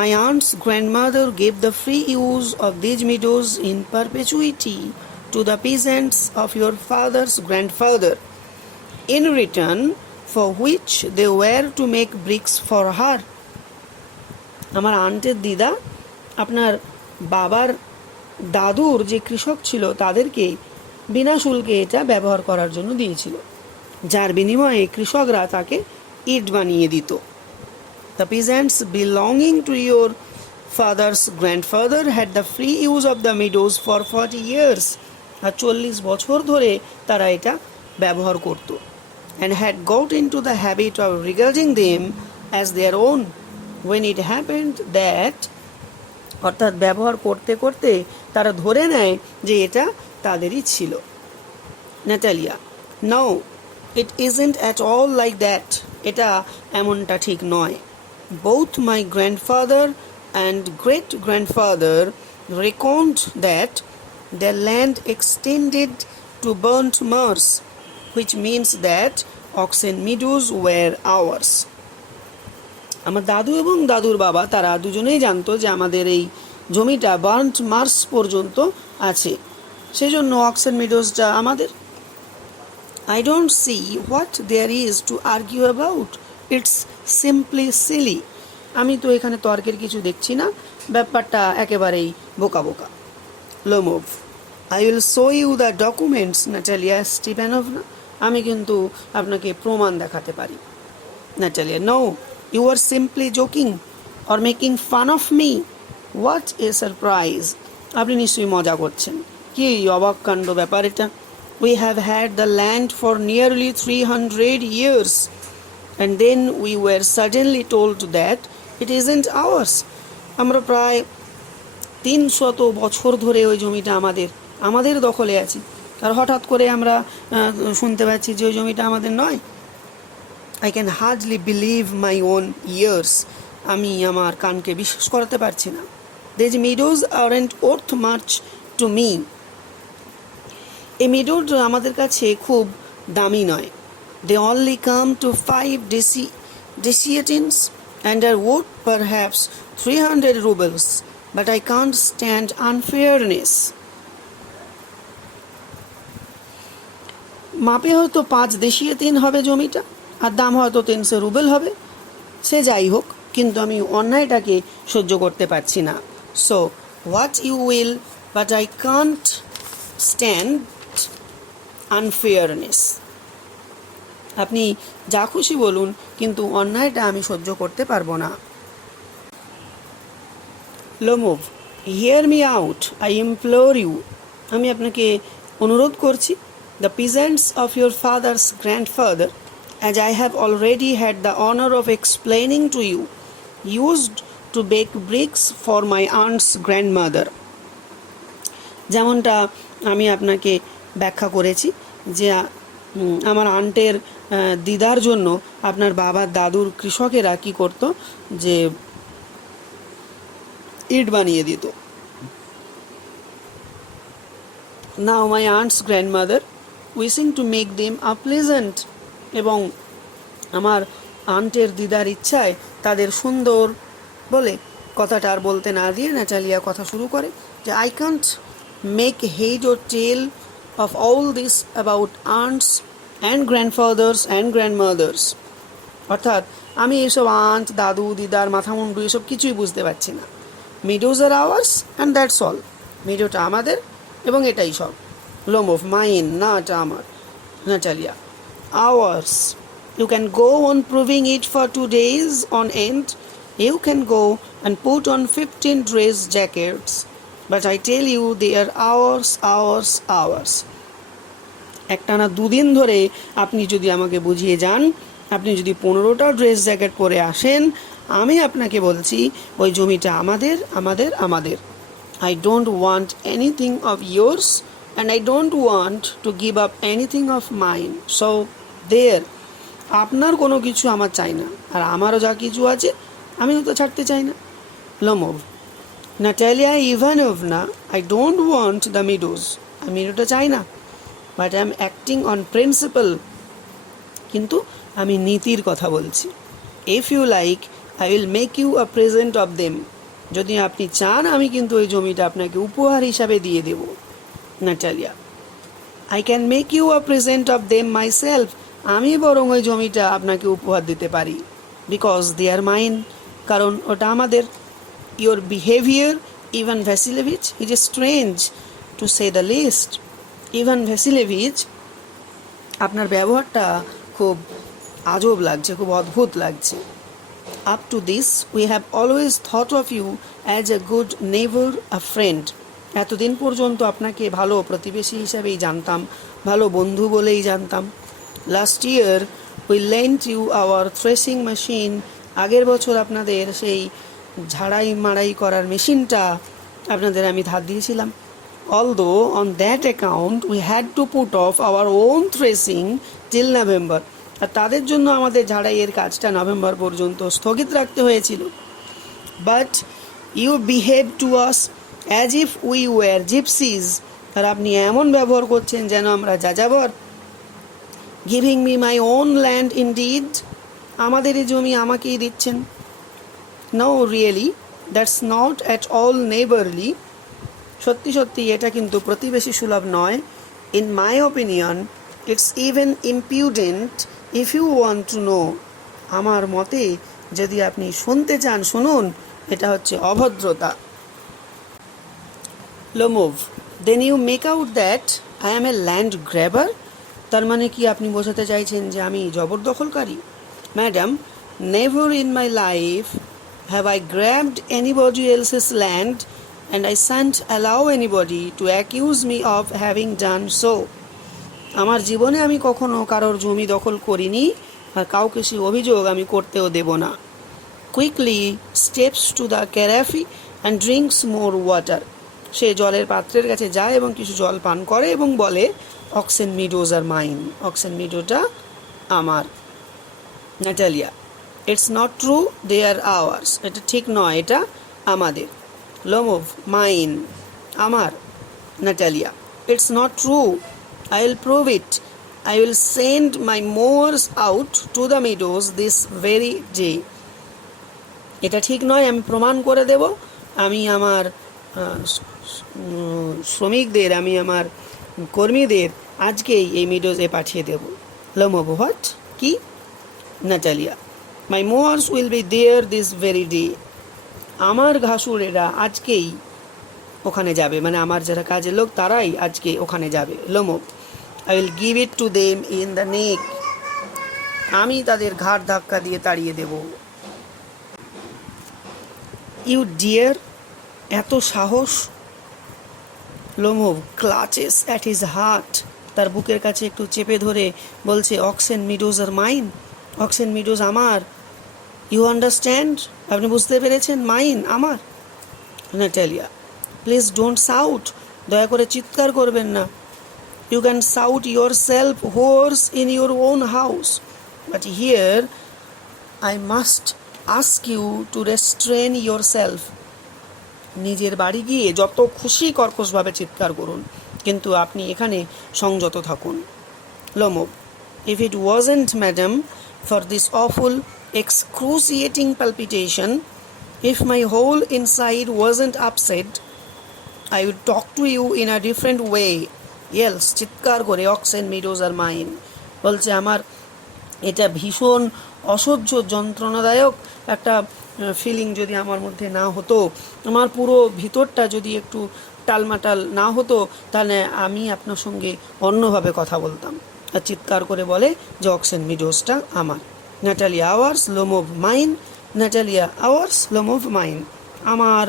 my aunt's grandmother gave the free use of these meadows in perpetuity to the peasants of your father's grandfather, in return for which they were to make bricks for her. আমার আন্টের দিদা আপনার বাবার দাদুর যে কৃষক ছিল তাদেরকে বিনা শুল্কে এটা ব্যবহার করার জন্য দিয়েছিল, যার বিনিময়ে কৃষকরা তাকে ইট বানিয়ে দিত। The peasants belonging to your father's grandfather had the free use of the meadows for 40 years. আর 40 বছর ধরে তারা এটা ব্যবহার করত, and had got into the habit of regarding them as their own. When it happened that, অর্থাৎ ব্যবহার করতে করতে তারা ধরে নেয় যে এটা তাদেরই ছিল। Natalia, no, it isn't at all like that. এটা এমনটা ঠিক নয়। Both my grandfather and great-grandfather reckoned that their land extended to burnt marsh, which means that oxen meadows were ours. আমার দাদু এবং দাদুর বাবা তারা দুজনেই জানতো যে আমাদের এই জমিটা বার্ন্ট মার্শ পর্যন্ত আছে, সেজন্য অক্সেন মিডোজটা আমাদের। I don't see what there is to argue about. It's simply silly. আমি তো এখানে তর্কের কিছু দেখছি না, ব্যাপারটা একেবারেই বোকা বোকা। Lomov, I will show you the documents, Natalia Stepanovna. আমি কিন্তু আপনাকে প্রমাণ দেখাতে পারি। Natalia, no, you are simply joking or making fun of me. What a surprise! আপনি নিশ্চয়ই মজা করছেন। কি অবাক কাণ্ড ব্যাপার এটা। We have had the land for nearly 300 years, and then we were suddenly told that it isn't ours. আমরা প্রায় 300 বছর ধরে ওই জমিটা আমাদের দখলে আছে, আর হঠাৎ করে আমরা শুনতে পাচ্ছি যে ওই জমিটা আমাদের নয়। I can hardly believe my own ears. আমি আমার কানকে বিশ্বাস করাতে পারছি না। These meadows aren't worth much to me. এই মিডোজ আমাদের কাছে খুব দামি নয়। They only come to 5 desiatins and are worth perhaps 300 rubles, but I can't stand unfairness. মাপে হয়তো 5 দেশিয়াতিন হবে জমিটা, আর দাম হয়তো 300 রুবেল হবে। সে যাই হোক, কিন্তু আমি অন্যায়টাকে সহ্য করতে পারছি না। So what you will, but I can't stand unfairness. আপনি যা খুশি বলুন, কিন্তু অন্যায়টা আমি সহ্য করতে পারবো না। Lomov, hear me out, I implore you. আমি আপনাকে অনুরোধ করছি, the peasants of your father's grandfather, as I have already had the honor of explaining to you, used to bake bricks for my aunt's grandmother. যেমনটা আমি আপনাকে ব্যাখ্যা করেছি যে আমার আন্টের দিদার জন্য আপনার বাবার দাদুর কৃষকেরা কি করত, যে ইট বানিয়ে দিত। Now my aunt's grandmother wishing to make them a pleasant, এবং আমার আন্টের দিদার ইচ্ছায় তাদের সুন্দর বলে কথাটা আর বলতে না দিয়ে ন্যাটালিয়া কথা শুরু করে যে I can't make head or tail of all this about aunts and grandfathers and grandmothers. অর্থাৎ আমি এসব আন্ট, দাদু, দিদার, মাথামুন্ডু এসব কিছুই বুঝতে পারছি না। Meadows are ours and that's all. মিডোটা আমাদের এবং এটাই সব। লোমোভ, মাইন, না এটা আমার। Natalia, ours. You can go on proving it for 2 days on end. You can go and put on 15 dress jackets. But I tell you, they are hours, hours, hours. একটানা 2 দিন ধরে আপনি যদি আমাকে বুঝিয়ে যান, আপনি যদি 15টা ড্রেস জ্যাকেট পরে আসেন, আমি আপনাকে বলছি ওই জমিটা আমাদের, আমাদের, আমাদের। I don't want anything of yours and I don't want to give up anything of mine. So there. আপনার কোনো কিছু আমার চাই না, আর আমারও যা কিছু আছে আমিও তো ছাড়তে চাই না। Lomov, Natalia Ivanovna, I don't want the meadows. আমি মিডোটা চাই না, but I am acting on principle. কিন্তু আমি নীতির কথা বলছি। If you like I will make you a present of them. যদি আপনি চান আমি কিন্তু ওই জমিটা আপনাকে উপহার হিসাবে দিয়ে দেব। Natalia, I can make you a present of them myself. আমি বরং ওই জমিটা আপনাকে উপহার দিতে পারি, বিকজ দে আর মাইন, কারণ ওটা আমাদের। Your behaviour, Ivan Vasilevich, is a strange to say the least. Ivan Vasilevich, আপনার ব্যবহারটা খুব আজব লাগছে, খুব অদ্ভুত লাগছে। Up to this we have always thought of you as a good neighbour, a friend. এতদিন পর্যন্ত আপনাকে ভালো প্রতিবেশী হিসাবেই জানতাম, ভালো বন্ধু বলেই জানতাম। Last year we lent you our threshing machine. আগের বছর আপনাদের সেই ঝাড়াই মাড়াই করার মেশিনটা আপনাদের আমি ধার দিয়েছিলাম। Although on that account we had to put off our own threshing till November. আর তাদের জন্য আমাদের ঝাড়াইয়ের কাজটা নভেম্বর পর্যন্ত স্থগিত রাখতে হয়েছিল। But you behave to us as if we were gypsies. আর আপনি এমন ব্যবহার করছেন যেন আমরা যাযাবর। Giving me my own land indeed. আমাদের এই জমি আমাকেই দিচ্ছেন। No really, that's not at all neighbourly. সত্যি সত্যি এটা কিন্তু প্রতিবেশী সুলভ নয়। In my opinion it's even impudent if you want to know. আমার মতে যদি আপনি শুনতে চান শুনুন, এটা হচ্ছে অভদ্রতা। Lomov, then you make out that I am a land grabber. তার মানে কি আপনি বোঝাতে চাইছেন যে আমি জবরদখলকারী? Madam, never in my life have I grabbed anybody else's land and I shan't allow anybody to accuse me of having done so. আমার জীবনে আমি কখনো কারোর জমি দখল করিনি, আর কাউকে সে অভিযোগ আমি করতেও দেব না। Quickly steps to the carafe and drinks more water. সে জলের পাত্রের কাছে যায় এবং কিছু জল পান করে এবং বলে, oxen meadows are mine. Oxen মিডোটা আমার। Natalia, it's not true, they are ours. এটা ঠিক নয়, এটা আমাদের। লোমোভ, মাইন, আমার। Natalia, it's not true, I will prove it. I will send my mowers out to the meadows this very day. এটা ঠিক নয়, আমি প্রমাণ করে দেব। আমি আমার শ্রমিকদের, আমি আমার কর্মীদের আজকেই এই মিডোজে পাঠিয়ে দেব। লোমোভ, হোয়াট, কি? Natalia, my mowers will be there this very day. আমার ঘাসুরেরা আজকেই ওখানে যাবে, মানে আমার যারা কাজের লোক তারাই আজকে ওখানে যাবে। Lomov, I will give it to them in the নেক। আমি তাদের ঘাড় ধাক্কা দিয়ে তাড়িয়ে দেব। ইউ ডিয়ার, এত সাহস! Lomov clutches at his heart, তার বুকের কাছে একটু চেপে ধরে বলছে, oxen meadows are mine, oxen meadows আমার, ইউ আন্ডারস্ট্যান্ড, আপনি বুঝতে পেরেছেন, মাইন আমার। নাটালিয়া, প্লিজ ডোন্ট সাউট, দয়া করে চিৎকার করবেন না। You can shout yourself hoarse in your own house, but here I must ask you to restrain yourself. নিজের বাড়ি গিয়ে যত খুশি কর্কশভাবে চিৎকার করুন, কিন্তু আপনি এখানে সংযত থাকুন। Lomov, if it wasn't madam for this awful excruciating palpitation, if my whole inside wasn't upset, I would talk to you in a different way. Yells, চিৎকার করে, অক্সেন মিডোজ আর মাইন, বলছে আমার এটা ভীষণ অসহ্য যন্ত্রণাদায়ক একটা ফিলিং যদি আমার মধ্যে না হতো, আমার পুরো ভিতরটা যদি একটু টালমাটাল না হতো, তাহলে আমি আপনার সঙ্গে অন্যভাবে কথা বলতাম। আর চিৎকার করে বলে যে অক্সেন মিডোজটা আমার। Natalia ours, Lomov mine, Natalia ours, Lomov mine, আমার,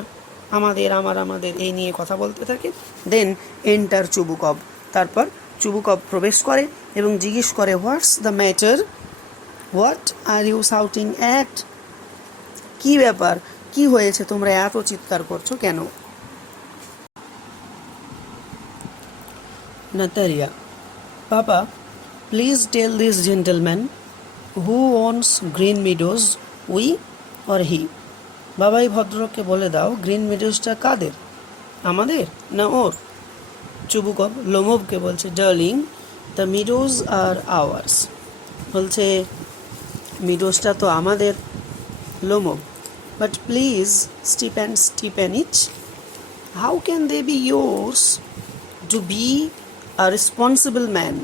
আমাদের, আমার, আমাদের, এই নিয়ে কথা বলতে থাকে। দেন এন্টার চুবুকভ, তারপর চুবুকভ প্রবেশ করে এবং জিজ্ঞেস করে, what's the matter, what are you shouting at, কী ব্যাপার, কি হয়েছে, তোমরা এত চিৎকার করছো কেন? Natalia, papa please tell this gentleman who owns Green Meadows, we or he. বাবাই ভদ্রলোককে বলে দাও, গ্রিন মিডোজটা কাদের, আমাদের না ওর? চুবুকভ লোমোভকে বলছে, darling the meadows are ours, বলছে মিডোজটা তো আমাদের। Lomov, but please Stepanich, how can they be yours to be a responsible man.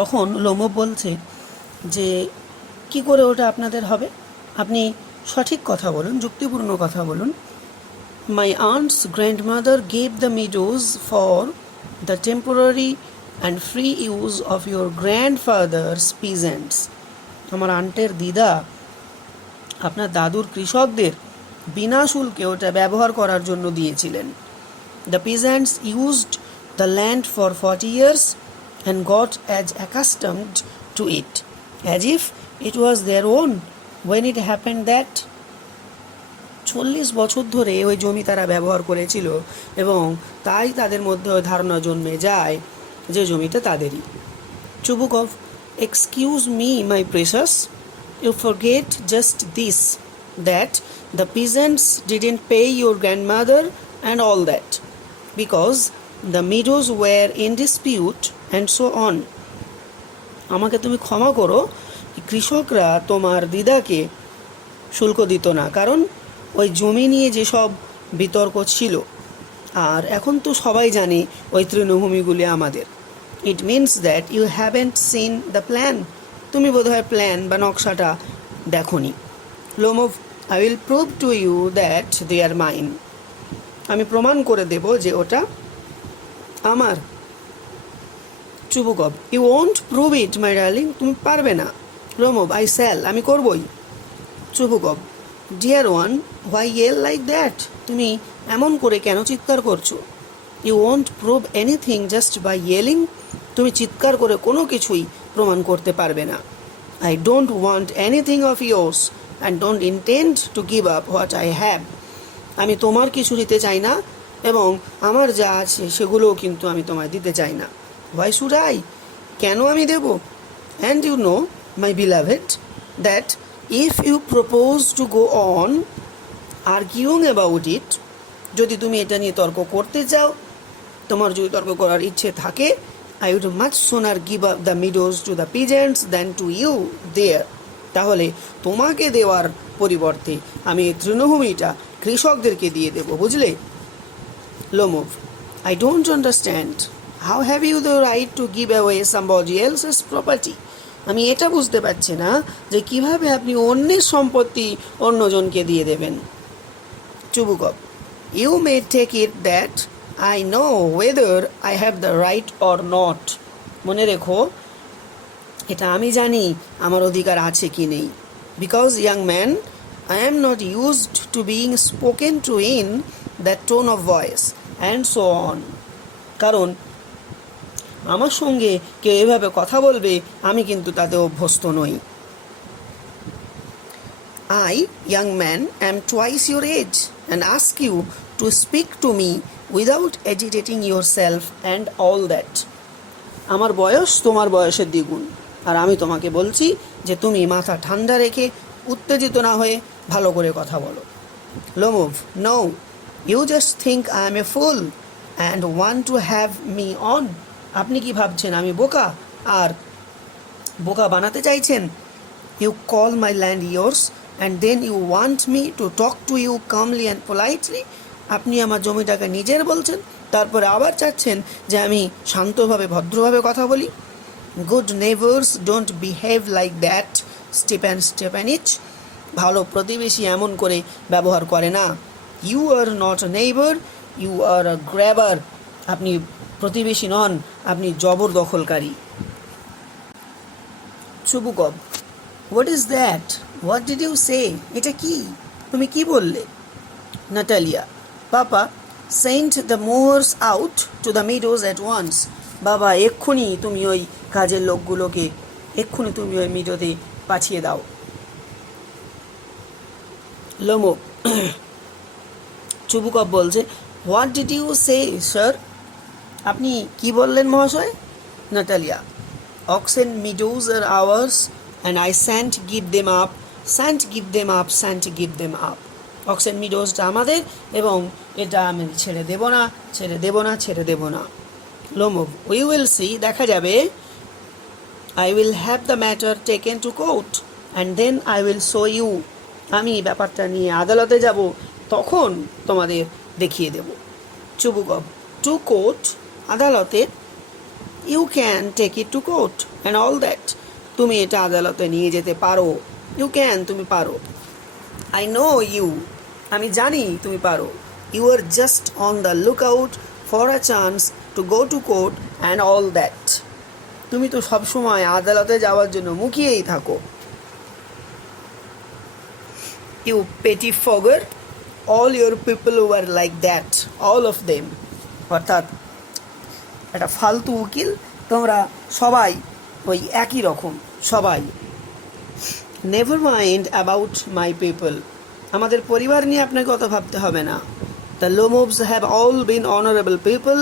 তখন লোমোভ বলছে যে কি করে ওটা আপনাদের হবে, আপনি সঠিক কথা বলুন, যুক্তিপূর্ণ কথা বলুন। My aunt's grandmother gave the meadows for the temporary and free use of your grandfather's peasants. আমার আন্টের দিদা আপনার দাদুর কৃষকদের বিনা শুল্কে ওটা ব্যবহার করার জন্য দিয়েছিলেন। The peasants used the land for 40 years and got as accustomed to it as if it was their own when it happened that 40 বছর ধরে ওই জমি তারা ব্যবহার করেছিল এবং তাই তাদের মধ্যে ওই ধারণা জন্মে যায় যে জমিটা তাদেরই। Chubukov, excuse me my precious, you forget just this, that the peasants didn't pay your grandmother and all that because the meadows were in dispute and so on. আমাকে তুমি ক্ষমা করো, কৃষকরা তোমার দিদাকে শুল্ক দিত না কারণ ওই জমি নিয়ে যেসব বিতর্ক ছিল, আর এখন তো সবাই জানে ওই তৃণভূমিগুলি আমাদের। It means that you haven't seen the plan, তুমি বোধহয় প্ল্যান বা নকশাটা দেখোনি। Lomov, I will prove to you that they are mine, আমি প্রমাণ করে দেব যে ওটা আমার। Chubukov, you won't prove it my darling, তুমি পারবে না। লোমোভ, আই শ্যাল, আমি করবই। Chubukov, dear one, why yell like that, তুমি এমন করে কেন চিৎকার করছো? You won't prove anything just by ইয়েলিং, তুমি চিৎকার করে কোনো কিছুই প্রমাণ করতে পারবে না। I don't want anything of yours and don't intend to give up what I have, আমি তোমার কিছু দিতে চাই না এবং আমার যা আছে সেগুলোও কিন্তু আমি তোমায় দিতে চাই না। হোয়াই শুড আই, কেন আমি দেব? And you know my beloved that if you propose to go on arguing about it, যদি তুমি এটা নিয়ে তর্ক করতে চাও, তোমার যদি তর্ক করার ইচ্ছে থাকে, I would much sooner give up the meadows to the peasants than to you there, তাহলে তোমাকে দেওয়ার পরিবর্তে আমি এই তৃণভূমিটা কৃষকদেরকে দিয়ে দেব, বুঝলে? Lomov, I don't understand, how have you the right to give away somebody else's property, আমি এটা বুঝতে পারছি না যে কিভাবে আপনি অন্যের সম্পত্তি অন্যজনকে দিয়ে দেবেন। Chubukov, you may take it that I know whether I have the right or not, মনে রেখো এটা আমি জানি আমার অধিকার আছে কি নেই। Because young man, I am not used to being spoken to in that tone of voice and so on. কারণ আমার সঙ্গে কেউ এভাবে কথা বলবে, আমি কিন্তু তাতে অভ্যস্ত নই। I, young man, am twice your age and ask you to speak to me without agitating yourself and all that. আমার বয়স তোমার বয়সের দ্বিগুণ, আর আমি তোমাকে বলছি যে তুমি মাথা ঠান্ডা রেখে উত্তেজিত না হয়ে ভালো করে কথা বলো। Lomov, no, you just think I am a fool and want to have me on. আপনি কি ভাবছেন আমি বোকা আর বোকা বানাতে চাইছেন? You call my land yours and then you want me to talk to you calmly and politely. আপনি আমার জমিটাকে নিজের বলছেন, তারপরে আবার চাচ্ছেন যে আমি শান্তভাবে ভদ্রভাবে কথা বলি। Good neighbours don't behave like that, Stephen Stefanich. ভালো প্রতিবেশী এমন করে ব্যবহার করে না। You are not a neighbour, you are a grabber. আপনি প্রতিবেশী নন, আপনি জবরদখলকারী। Chubukov, what is that? What did you say? এটা কি? তুমি কি বললে? Natalia, papa send the mowers out to the meadows at once. বাবা, এক্ষুনি তুমি ওই কাজের লোকগুলোকে এক্ষুনি তুমি ওই মিডোতে পাঠিয়ে দাও। লোমো, চুবুকব বলছে, what did you say sir? আপনি কি বললেন মহাশয়? Natalia, oxen meadows are ours and I shan't give them up, shan't give them up, shan't give them up. অক্সেন মিডোজটা আমাদের এবং এটা আমি ছেড়ে দেব না, ছেড়ে দেব না, ছেড়ে দেব না। লোমভ, উই উইল সি, দেখা যাবে। I will have the matter taken to court and then I will show you. আমি ব্যাপারটা নিয়ে আদালতে যাব, তখন তোমাদের দেখিয়ে দেব। চুবুকব, টু কোর্ট, আদালতে? You can take it to court and all that. তুমি এটা আদালতে নিয়ে যেতে পারো। ইউ ক্যান, তুমি পারো। আই নো ইউ, আমি জানি তুমি পারো। You are just on the look out for a chance to go to court and all that. তুমি তো সবসময় আদালতে যাওয়ার জন্য মুখিয়েই থাকো। ইউ পেটি fogger, all your people were like that, all of them. অর্থাৎ একটা ফালতু উকিল, তোমরা সবাই ওই একই রকম, সবাই। Never mind about my people, আমাদের পরিবার নিয়ে আপনাকে কথা ভাবতে হবে না। The Lomovs have all been honourable people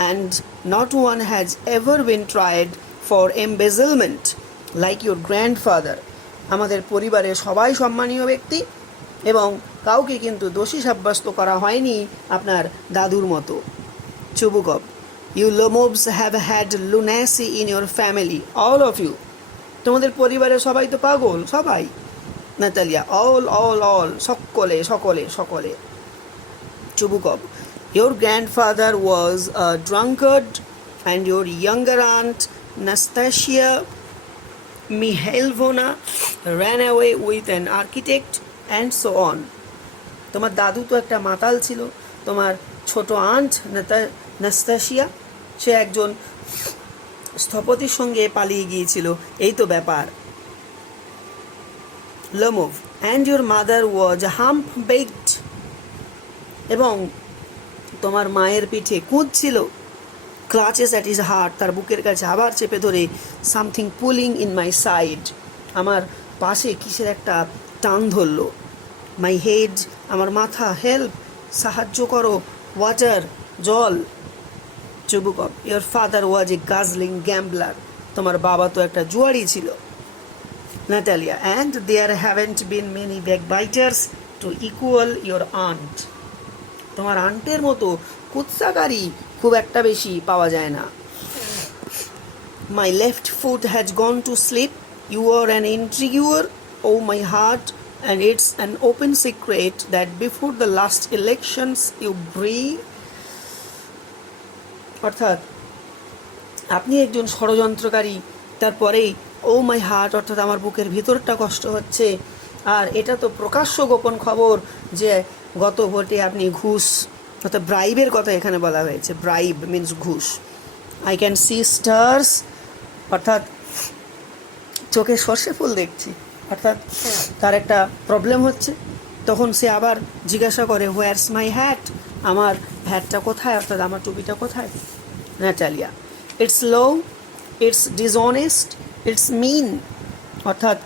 and not one has ever been tried for embezzlement like your grandfather. আমাদের পরিবারের সবাই সম্মানীয় ব্যক্তি এবং কাউকে কিন্তু দোষী সাব্যস্ত করা হয়নি আপনার দাদুর মতো। Chubukov, you Lomovs have had lunacy in your family, all of you. তোমাদের পরিবারের সবাই তো পাগল, সবাই। নাতালিয়া, অল অল অল, সকলে সকলে সকলে। Chubukov, your grandfather was a drunkard and your younger aunt Nastasia Mihailovna ran away with an architect and so on. তোমার দাদু তো একটা মাতাল ছিল। তোমার ছোট আন্ট নাস্তাশিয়া, সে একজন স্থপতির সঙ্গে পালিয়ে গিয়েছিল, এই তো ব্যাপার। Lomov, and your mother was hump baked, এবং তোমার মায়ের পিঠে কুঁদ ছিল। ক্লাচেস অ্যাট ইজ হার্ট, তার বুকের কাছে আবার চেপে ধরে। Something pulling in my side, আমার পাশে কিসের একটা টান ধরলো। মাই হেড, আমার মাথা। হেল্প, সাহায্য করো। ওয়াটার, জল। চুবুকব, ইয়োর ফাদার ওয়াজ এ গাজলিং গ্যাম্বলার, তোমার বাবা তো একটা জুয়ারি ছিল। Natalia, and there haven't been many backbiters to equal your aunt. তোমার আন্টের মতো কুৎসাকারী খুব একটা বেশি পাওয়া যায় না। My left foot has gone to sleep, you are an intriguer, oh my heart, and it's an open secret that before the last elections you bribed. অর্থাৎ আপনি একজন ষড়যন্ত্রকারী, তারপরেই ও মাই হার্ট, অর্থাৎ আমার বুকের ভিতরটা কষ্ট হচ্ছে। আর এটা তো প্রকাশ্য গোপন খবর যে গত ভোটে আপনি ঘুষ, অর্থাৎ ব্রাইবের কথা এখানে বলা হয়েছে। ব্রাইব মিনস ঘুষ। আই ক্যান সি স্টার্স, অর্থাৎ চোখে সর্ষে ফুল দেখছি, অর্থাৎ তার একটা প্রবলেম হচ্ছে। তখন সে আবার জিজ্ঞাসা করে, হোয়ারস মাই হ্যাট, আমার হ্যাটটা কোথায়, অর্থাৎ আমার টুপিটা কোথায়? Natalia, it's low, it's dishonest, it's mean, অর্থাৎ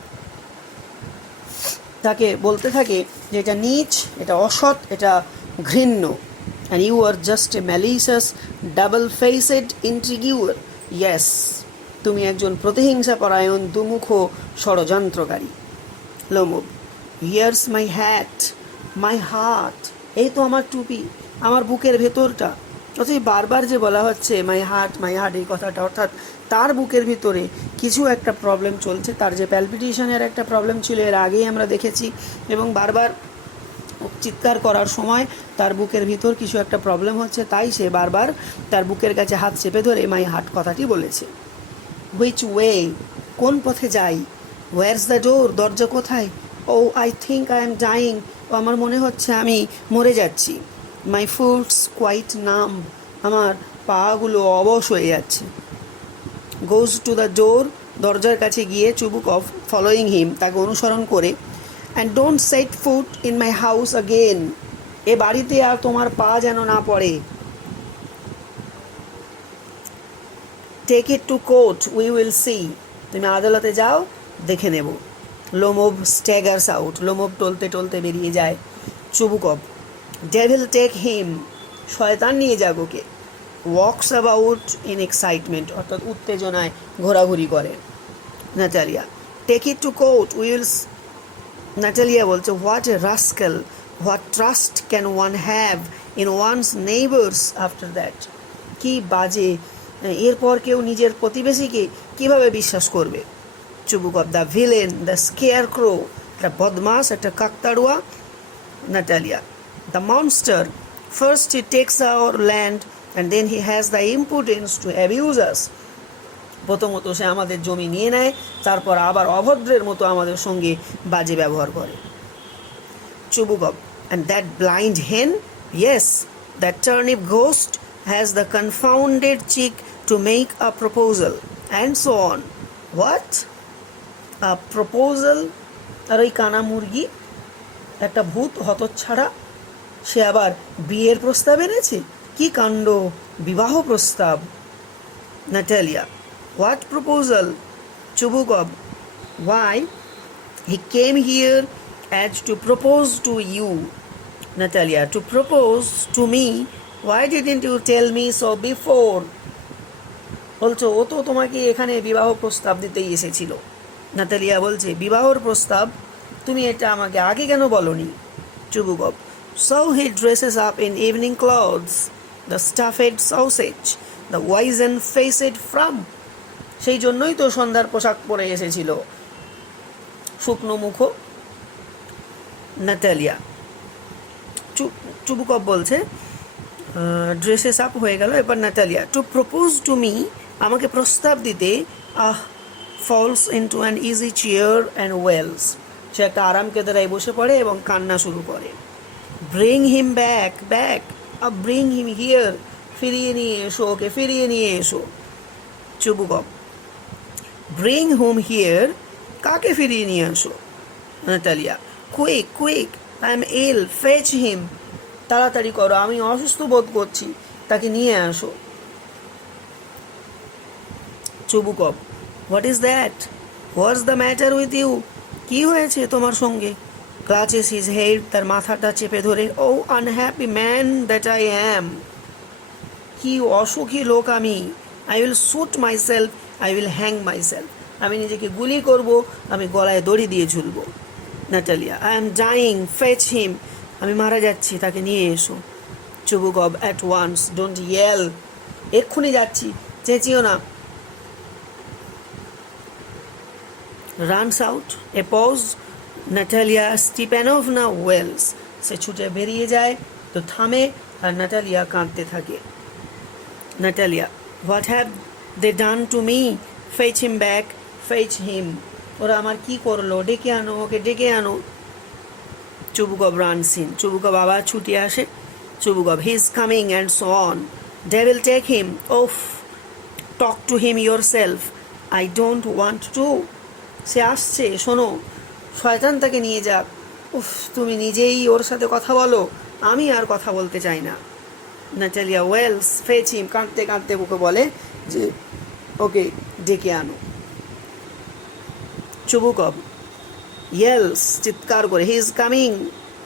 তাকে বলতে থাকে যে এটা নীচ, এটা অসৎ, এটা ঘৃণ্য। And you are just a malicious double faced intriguer. Yes, তুমি একজন প্রতিহিংসা পরায়ণ দুমুখ ষড়যন্ত্রকারী। Lomov, here's my hat, my heart, এই তো আমার টুপি, আমার বুকের ভেতরটা। অথচ বারবার যে বলা হচ্ছে মাই হার্ট, এই কথাটা, অর্থাৎ তার বুকের ভিতরে কিছু একটা প্রবলেম চলছে। তার যে প্যালপিটেশনের একটা প্রবলেম ছিল, এর আগেই আমরা দেখেছি, এবং বারবার চিৎকার করার সময় তার বুকের ভিতর কিছু একটা প্রবলেম হচ্ছে, তাই সে বারবার তার বুকের কাছে হাত চেপে ধরে মাই হার্ট কথাটি বলেছে। হুইচ ওয়ে, কোন পথে যাই? ওয়ার্স দ্য ডোর, দরজা কোথায়? Oh I think I am dying, oh আমার মনে হচ্ছে আমি মরে যাচ্ছি। মাই ফুটস কোয়াইট নাম, আমার পাগুলো অবশ হয়ে যাচ্ছে। গোজ টু দ্য ডোর, দরজার কাছে গিয়ে চুবুকভ ফলোয়িং হিম, তাকে অনুসরণ করে। And don't set foot in my house again, এ বাড়িতে আর তোমার পা যেন না পড়ে। Take it to court, we will see, তুমি আদালতে যাও, দেখে নেব। লোমব স্ট্যাগার্স আউট, লোমব টলতে টলতে বেরিয়ে যায়। চুবুকভ, ডেভিল টেক হিম, শয়তান নিয়ে যাক ওকে। ওয়াকস অ্যাবাউট ইন এক্সাইটমেন্ট, অর্থাৎ উত্তেজনায় ঘোরাঘুরি করে। Natalia, take it to court, we'll see. Natalia বলছে, what a rascal, what trust can one have in one's neighbours after that. কি বাজে, এরপর কেউ নিজের প্রতিবেশীকে কিভাবে বিশ্বাস করবে? Chubukov, the villain, the scarecrow, একটা বদমাস, একটা কাকতাড়ুয়া। Natalia, the monster, first he takes our land and then he has the impudence to abuse us. প্রথমত সে আমাদের জমি নিয়ে নেয়, তারপর আবার অভদ্রের মতো আমাদের সঙ্গে বাজে ব্যবহার করে। Chubukov, and that blind hen, yes, that turnip ghost has the confounded cheek to make a proposal, and so on. What? A proposal? আর ওই কানা মুরগি, একটা ভূত হতচ্ছাড়া, সে আবার বিয়ের প্রস্তাব এনেছে? কি কাণ্ড, বিবাহ প্রস্তাব। Natalia, what proposal? Chubukov, why he came here as to propose to you. Natalia, to propose to me, why didn't you tell me so before? বলছো ও তো তোমাকে এখানে বিবাহ প্রস্তাব দিতেই এসেছিল। ন্যাটালিয়া বলছে, বিবাহর প্রস্তাব? তুমি এটা আমাকে আগে কেন বলনি? Chubukov, so he dresses up in evening clothes, the stuffed sausage, the wizen-faced frump. সেই জন্যই তো সন্ধ্যার পোশাক পরে এসেছিল, শুকনো মুখ। ন্যাটালিয়া, চুবুকভ বলছে, ড্রেসেস আপ হয়ে গেল, এবার Natalia, to propose to me, আমাকে প্রস্তাব দিতে। Falls into an easy chair and wails, সে একটা আরাম কেদারায় বসে পড়ে এবং কান্না শুরু করে। Bring him back, bring him here, ফিরিয়ে নিয়ে এসো ওকে, ফিরিয়ে নিয়ে এসো। চুবুকভ, ব্রিং হুম হিয়ার, কাকে ফিরিয়ে নিয়ে আসো? Natalia, quick, I am ill, fetch him, তাড়াতাড়ি করো, আমি অসুস্থ বোধ করছি, তাকে নিয়ে আসো। Chubukov, what is that, what's the matter with you, কি হয়েছে তোমার সঙ্গে? ক্লাচেস হিজ হেড, তার মাথাটা চেপে ধরে। Oh unhappy man that I am, কি অসুখী লোক আমি। I will shoot myself, I will hang myself, আমি নিজেকে গুলি করব, আমি গলায় দড়ি দিয়ে ঝুলব। Natalia, I am dying, fetch him, আমি মারা যাচ্ছি, তাকে নিয়ে এসো। Chubukov, at once, don't yell, এক্ষুনি যাচ্ছি, চেঁচিও না। Runs out, a pause, Natalia Stepanovna wails, সে ছুটে বেরিয়ে যায়, তো থামে, আর ন্যাটালিয়া কাঁদতে থাকে। ন্যাটালিয়া, what have they done to me, fetch him back, fetch him, ওরা আমার কি করলো, ডেকে আনো ওকে, ডেকে আনো। চুবুকভ রানস ইন, চুবুকভ আবার ছুটে আসে। Chubukov, he is coming and so on, devil take him, oof, talk to him yourself, I don't want to, সে আসছে, শোনো, শয়তান তাকে নিয়ে যাক। উফ, তুমি নিজেই ওর সাথে কথা বলো, আমি আর কথা বলতে চাই না। নাটালিয়া ওয়েলস ফেচ হিম, কাঁদতে কাঁদতে ওকে বলে যে ওকে ডেকে আনো। চুবুকভ ইয়েলস, চিৎকার করে, হি ইজ কামিং,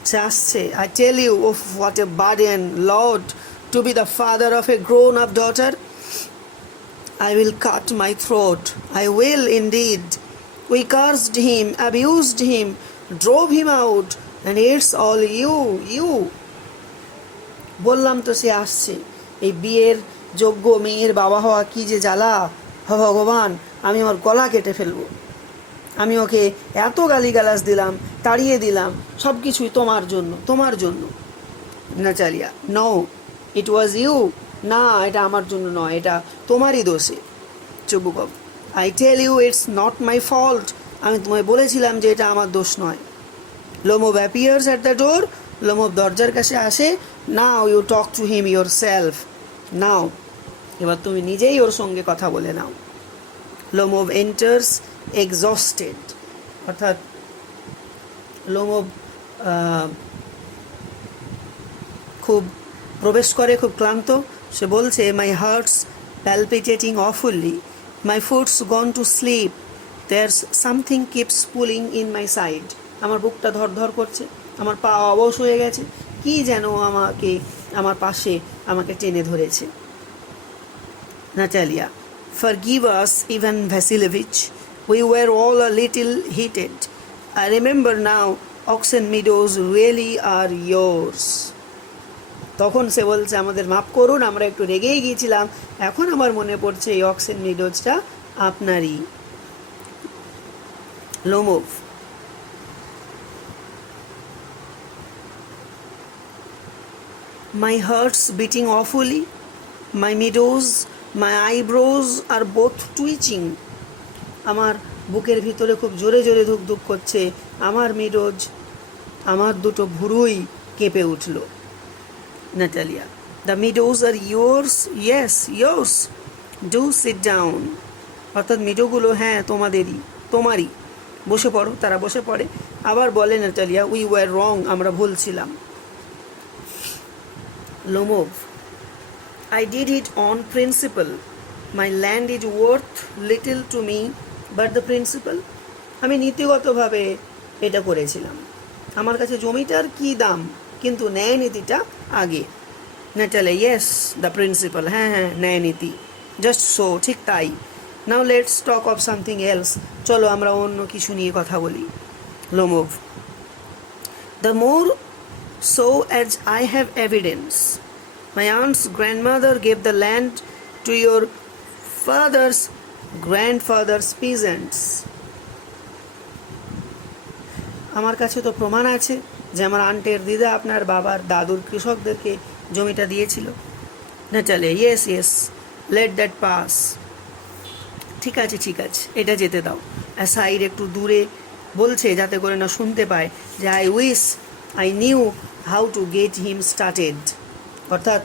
সে আসছে। I tell you, oh what a burden, lord, to be the father of a grown up daughter. I will cut my throat. I will indeed. We cursed him, abused him, drove him out, and it's all you. বললাম তো সে আসছে। এই বিয়ের যোগ্য মেয়ের বাবা হওয়া কি যে জ্বালা, ভগবান, আমি আমার গলা কেটে ফেলবো। আমি ওকে এত গালিগালাজ দিলাম, তাড়িয়ে দিলাম, সব কিছুই তোমার জন্য। Natalia, no, it was you. না, এটা আমার জন্য নয়, এটা তোমারই দোষে। Chubukov, I tell you it's not my fault. আমি তোমায় বলেছিলাম যে এটা আমার দোষ নয়। Lomov appears at the door. Lomov দরজার কাছে আসে। Now you talk to him yourself. Now, এবার তুমি নিজেই ওর সঙ্গে কথা বলে নাও। লোমোভ এন্টার্স এক্সস্টেড, অর্থাৎ লোমোভ খুব প্রবেশ করে, খুব ক্লান্ত। সে বলছে, মাই heart's palpitating awfully, my foot's gone to sleep, there's something keeps pulling in my side. আমার বুকটা ধরধর করছে, আমার পা অবশ হয়ে গেছে, কি যেন আমার পাশে আমাকে টেনে ধরেছে। Natalia, forgive us, Ivan Vasilievich, we were all a little heated. I remember now, Oxen Meadows really are yours. তখন সে বলছে, আমাদের মাফ করুন, আমরা একটু রেগেই গিয়েছিলাম, এখন আমার মনে পড়ছে এই অক্সেন মিডোজটা আপনারই। লোমোভ, মাই হার্টস বিটিং অফুলি, মাই মিডোজ, মাই আইব্রোজ আর বোথ টুইচিং। আমার বুকের ভিতরে খুব জোরে জোরে ধুকধুক করছে, আমার মিডোজ, আমার দুটো ভুরুই কেঁপে উঠল। Natalia, the meadows are yours, yes yours, do sit down. অর্থাৎ মিডোগুলো হ্যাঁ তোমারই, বসে পড়ো। তারা বসে পড়ে। আবার বলে নাটালিয়া, উই ওয়ার রং, আমরা ভুল ছিলাম। Lomov, I did it on principal, my land is worth little to me, but the principal, আমি নীতিগতভাবে এটা করেছিলাম, আমার কাছে জমিটার কি দাম, কিন্তু ন্যায় নীতিটা আগে। নাটালিয়া, ইয়েস, দ্য প্রিন্সিপাল, হ্যাঁ হ্যাঁ, ন্যায় নীতি, জাস্ট সো, ঠিক তাই। Now let's talk of something else, চলো আমরা অন্য কিছু নিয়ে কথা বলি। Lomov, the more so as I have evidence, my aunt's grandmother gave the land to your father's grandfathers peasants. আমার কাছে তো প্রমাণ আছে যে আমার আন্টের দিদা আপনার বাবার দাদুর কৃষকদেরকে জমিটা দিয়েছিল। Natalia, yes yes, let that pass. ঠিক আছে, এটা যেতে দাও। সাইড একটু দূরে বলছে, যাতে করে না শুনতে পায়, যে I wish I knew how to get him started. অর্থাৎ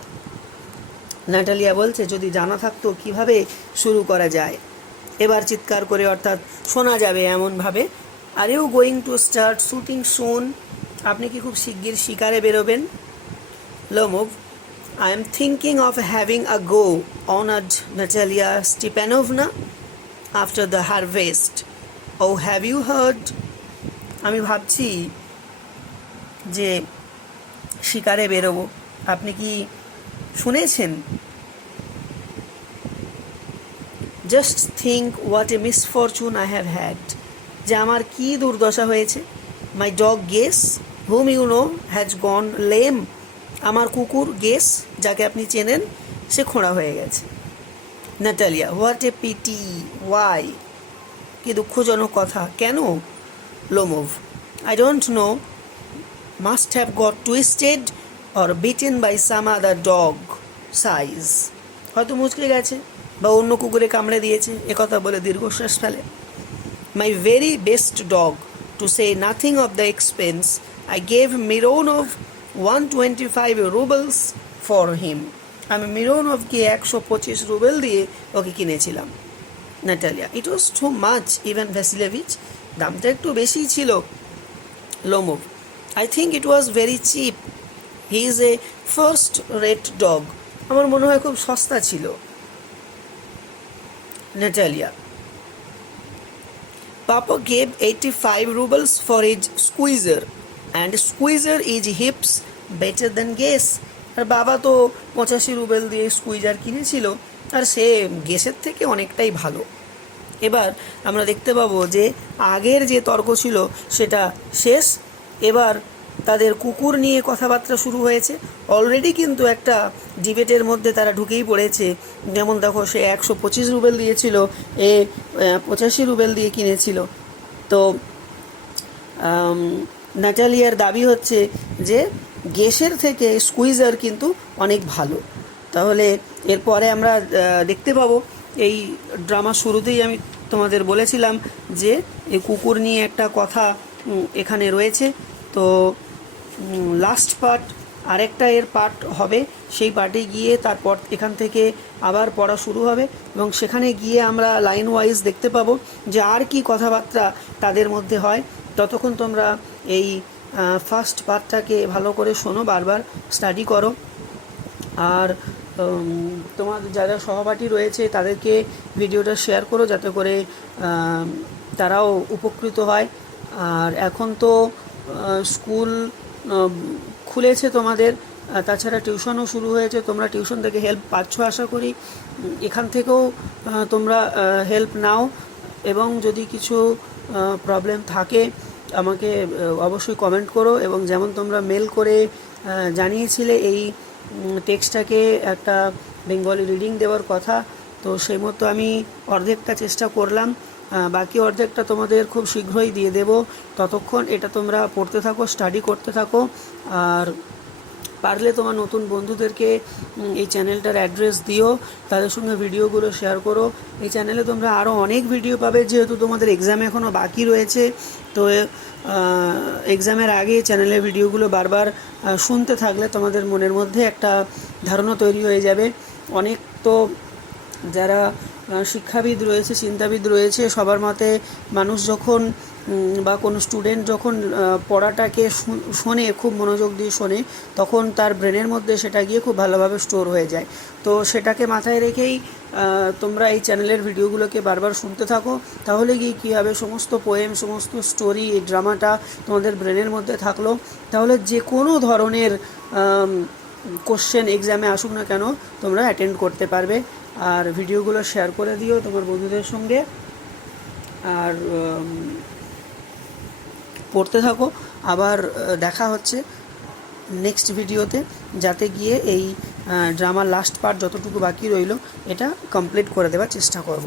নাটালিয়া বলছে, যদি জানা থাকতো কিভাবে শুরু করা যায়। এবার চিৎকার করে, অর্থাৎ শোনা যাবে এমনভাবে, are you going to start shooting soon, আপনি কি খুব শিগগির শিকারে বেরোবেন? Lomov, I am thinking of having a go, honored Natalia Stepanovna, after the harvest. Oh, have you heard? আমি ভাবছি যে শিকারে বেরোবো, আপনি কি শুনেছেন? Just think what a misfortune I have had. যে আমার কি দুর্দশা হয়েছে। My dog Gess, whom you know, has gone lame. আমার কুকুর গেস, যাকে আপনি চেনেন, সে খোঁড়া হয়ে গেছে। Natalia, what a pity, why, কি দুঃখজনক কথা, কেন? Lomov, I don't know, must have got twisted or bitten by some other dog size, হয়তো মুচকে গেছে বা অন্য কুকুরে কামড়ে দিয়েছে, একথা বলে দীর্ঘশ্বাস ফেলে। মাই very best dog, to say nothing of the expense, I gave Mironov 125 rubles for him. আমি মিরোনভকে 125 রুবেল দিয়ে ওকে কিনেছিলাম। নাটালিয়া, ইট ওয়াজ টু মাচ, ইভান ভ্যাসিলেভিচ, দামটা একটু বেশিই ছিল। Lomov, I think it was very chip, he is a first rate dog. আমার মনে হয় খুব সস্তা ছিল Natalia. Papa gave 85 rubles for his squeezer and squeezer is hips better than guess. আর বাবা তো 85 রুবেল দিয়ে স্কুইজার কিনেছিল, আর সে গ্যাসের থেকে অনেকটাই ভালো। এবার আমরা দেখতে পাবো যে আগের যে তর্ক ছিল সেটা শেষ। এবার তাদের কুকুর নিয়ে কথাবার্তা শুরু হয়েছে। অলরেডি কিন্তু একটা ডিবেটের মধ্যে তারা ঢুকেই পড়েছে। যেমন দেখো, সে 125 রুবেল দিয়েছিল, এ 85 রুবেল দিয়ে কিনেছিল। তো নাটালিয়ার দাবি হচ্ছে যে গ্যাসের থেকে স্কুইজার কিন্তু অনেক ভালো। তাহলে এরপরে আমরা দেখতে পাবো, এই ড্রামার শুরুতেই আমি তোমাদের বলেছিলাম যে এই কুকুর নিয়ে একটা কথা এখানে রয়েছে। তো লাস্ট পার্ট আরেকটা এর পার্ট হবে, সেই পার্টে গিয়ে তারপর এখান থেকে আবার পড়া শুরু হবে এবং সেখানে গিয়ে আমরা লাইন ওয়াইজ দেখতে পাবো যে আর কি কথাবার্তা তাদের মধ্যে হয়। ততক্ষণ তোমরা এই ফার্স্ট পার্টটাকে ভালো করে শোনো, বারবার স্টাডি করো। আর তোমার যারা সহপাঠী রয়েছে তাদেরকে ভিডিওটা শেয়ার করো, যাতে করে তারাও উপকৃত হয়। আর এখন তো স্কুল খুলেছে তোমাদের, তাছাড়া টিউশনও শুরু হয়েছে। তোমরা টিউশন থেকে হেল্প পাচ্ছ আশা করি। এখান থেকেও তোমরা হেল্প নাও, এবং যদি কিছু প্রবলেম থাকে আমাকে অবশ্যই কমেন্ট করো। এবং যেমন তোমরা মেল করে জানিয়েছিলে এই টেক্সটটাকে একটা বেঙ্গলি রিডিং দেওয়ার কথা, তো সেই মতো আমি অর্ধেকটা চেষ্টা করলাম, বাকি অর্ধেকটা তোমাদের খুব শীঘ্রই দিয়ে দেব। ততক্ষণ এটা তোমরা পড়তে থাকো, স্টাডি করতে থাকো। আর পারলে তোমার নতুন বন্ধুদেরকে এই চ্যানেলটার অ্যাড্রেস দিও, তাদের সঙ্গে ভিডিওগুলো শেয়ার করো। এই চ্যানেলে তোমরা আরও অনেক ভিডিও পাবে, যেহেতু তোমাদের এক্সাম এখনও বাকি রয়েছে। তো এক্সামের আগে চ্যানেলের ভিডিওগুলো বারবার শুনতে থাকলে তোমাদের মনের মধ্যে একটা ধারণা তৈরি হয়ে যাবে। অনেক তো যারা শিক্ষাবিদ রয়েছে, চিন্তাবিদ রয়েছে, সবার মতে মানুষ যখন বা কোনো স্টুডেন্ট যখন পড়াটাকে শোনে, খুব মনোযোগ দিয়ে শোনে, তখন তার ব্রেনের মধ্যে সেটা গিয়ে খুব ভালোভাবে স্টোর হয়ে যায়। তো সেটাকে মাথায় রেখেই তোমরা এই চ্যানেলের ভিডিওগুলোকে বারবার শুনতে থাকো। তাহলে গিয়ে কী হবে, সমস্ত পোয়েম, সমস্ত স্টোরি, এই ড্রামাটা তোমাদের ব্রেনের মধ্যে থাকলো। তাহলে যে কোনো ধরনের কোশ্চেন এক্সামে আসুক না কেন তোমরা অ্যাটেন্ড করতে পারবে। আর ভিডিওগুলো শেয়ার করে দিও তোমার বন্ধুদের সঙ্গে, আর পড়তে থাকো। আবার দেখা হচ্ছে নেক্সট ভিডিওতে, যাতে গিয়ে এই ড্রামার লাস্ট পার্ট যতটুকু বাকি রইল এটা কমপ্লিট করে দেওয়ার চেষ্টা করব।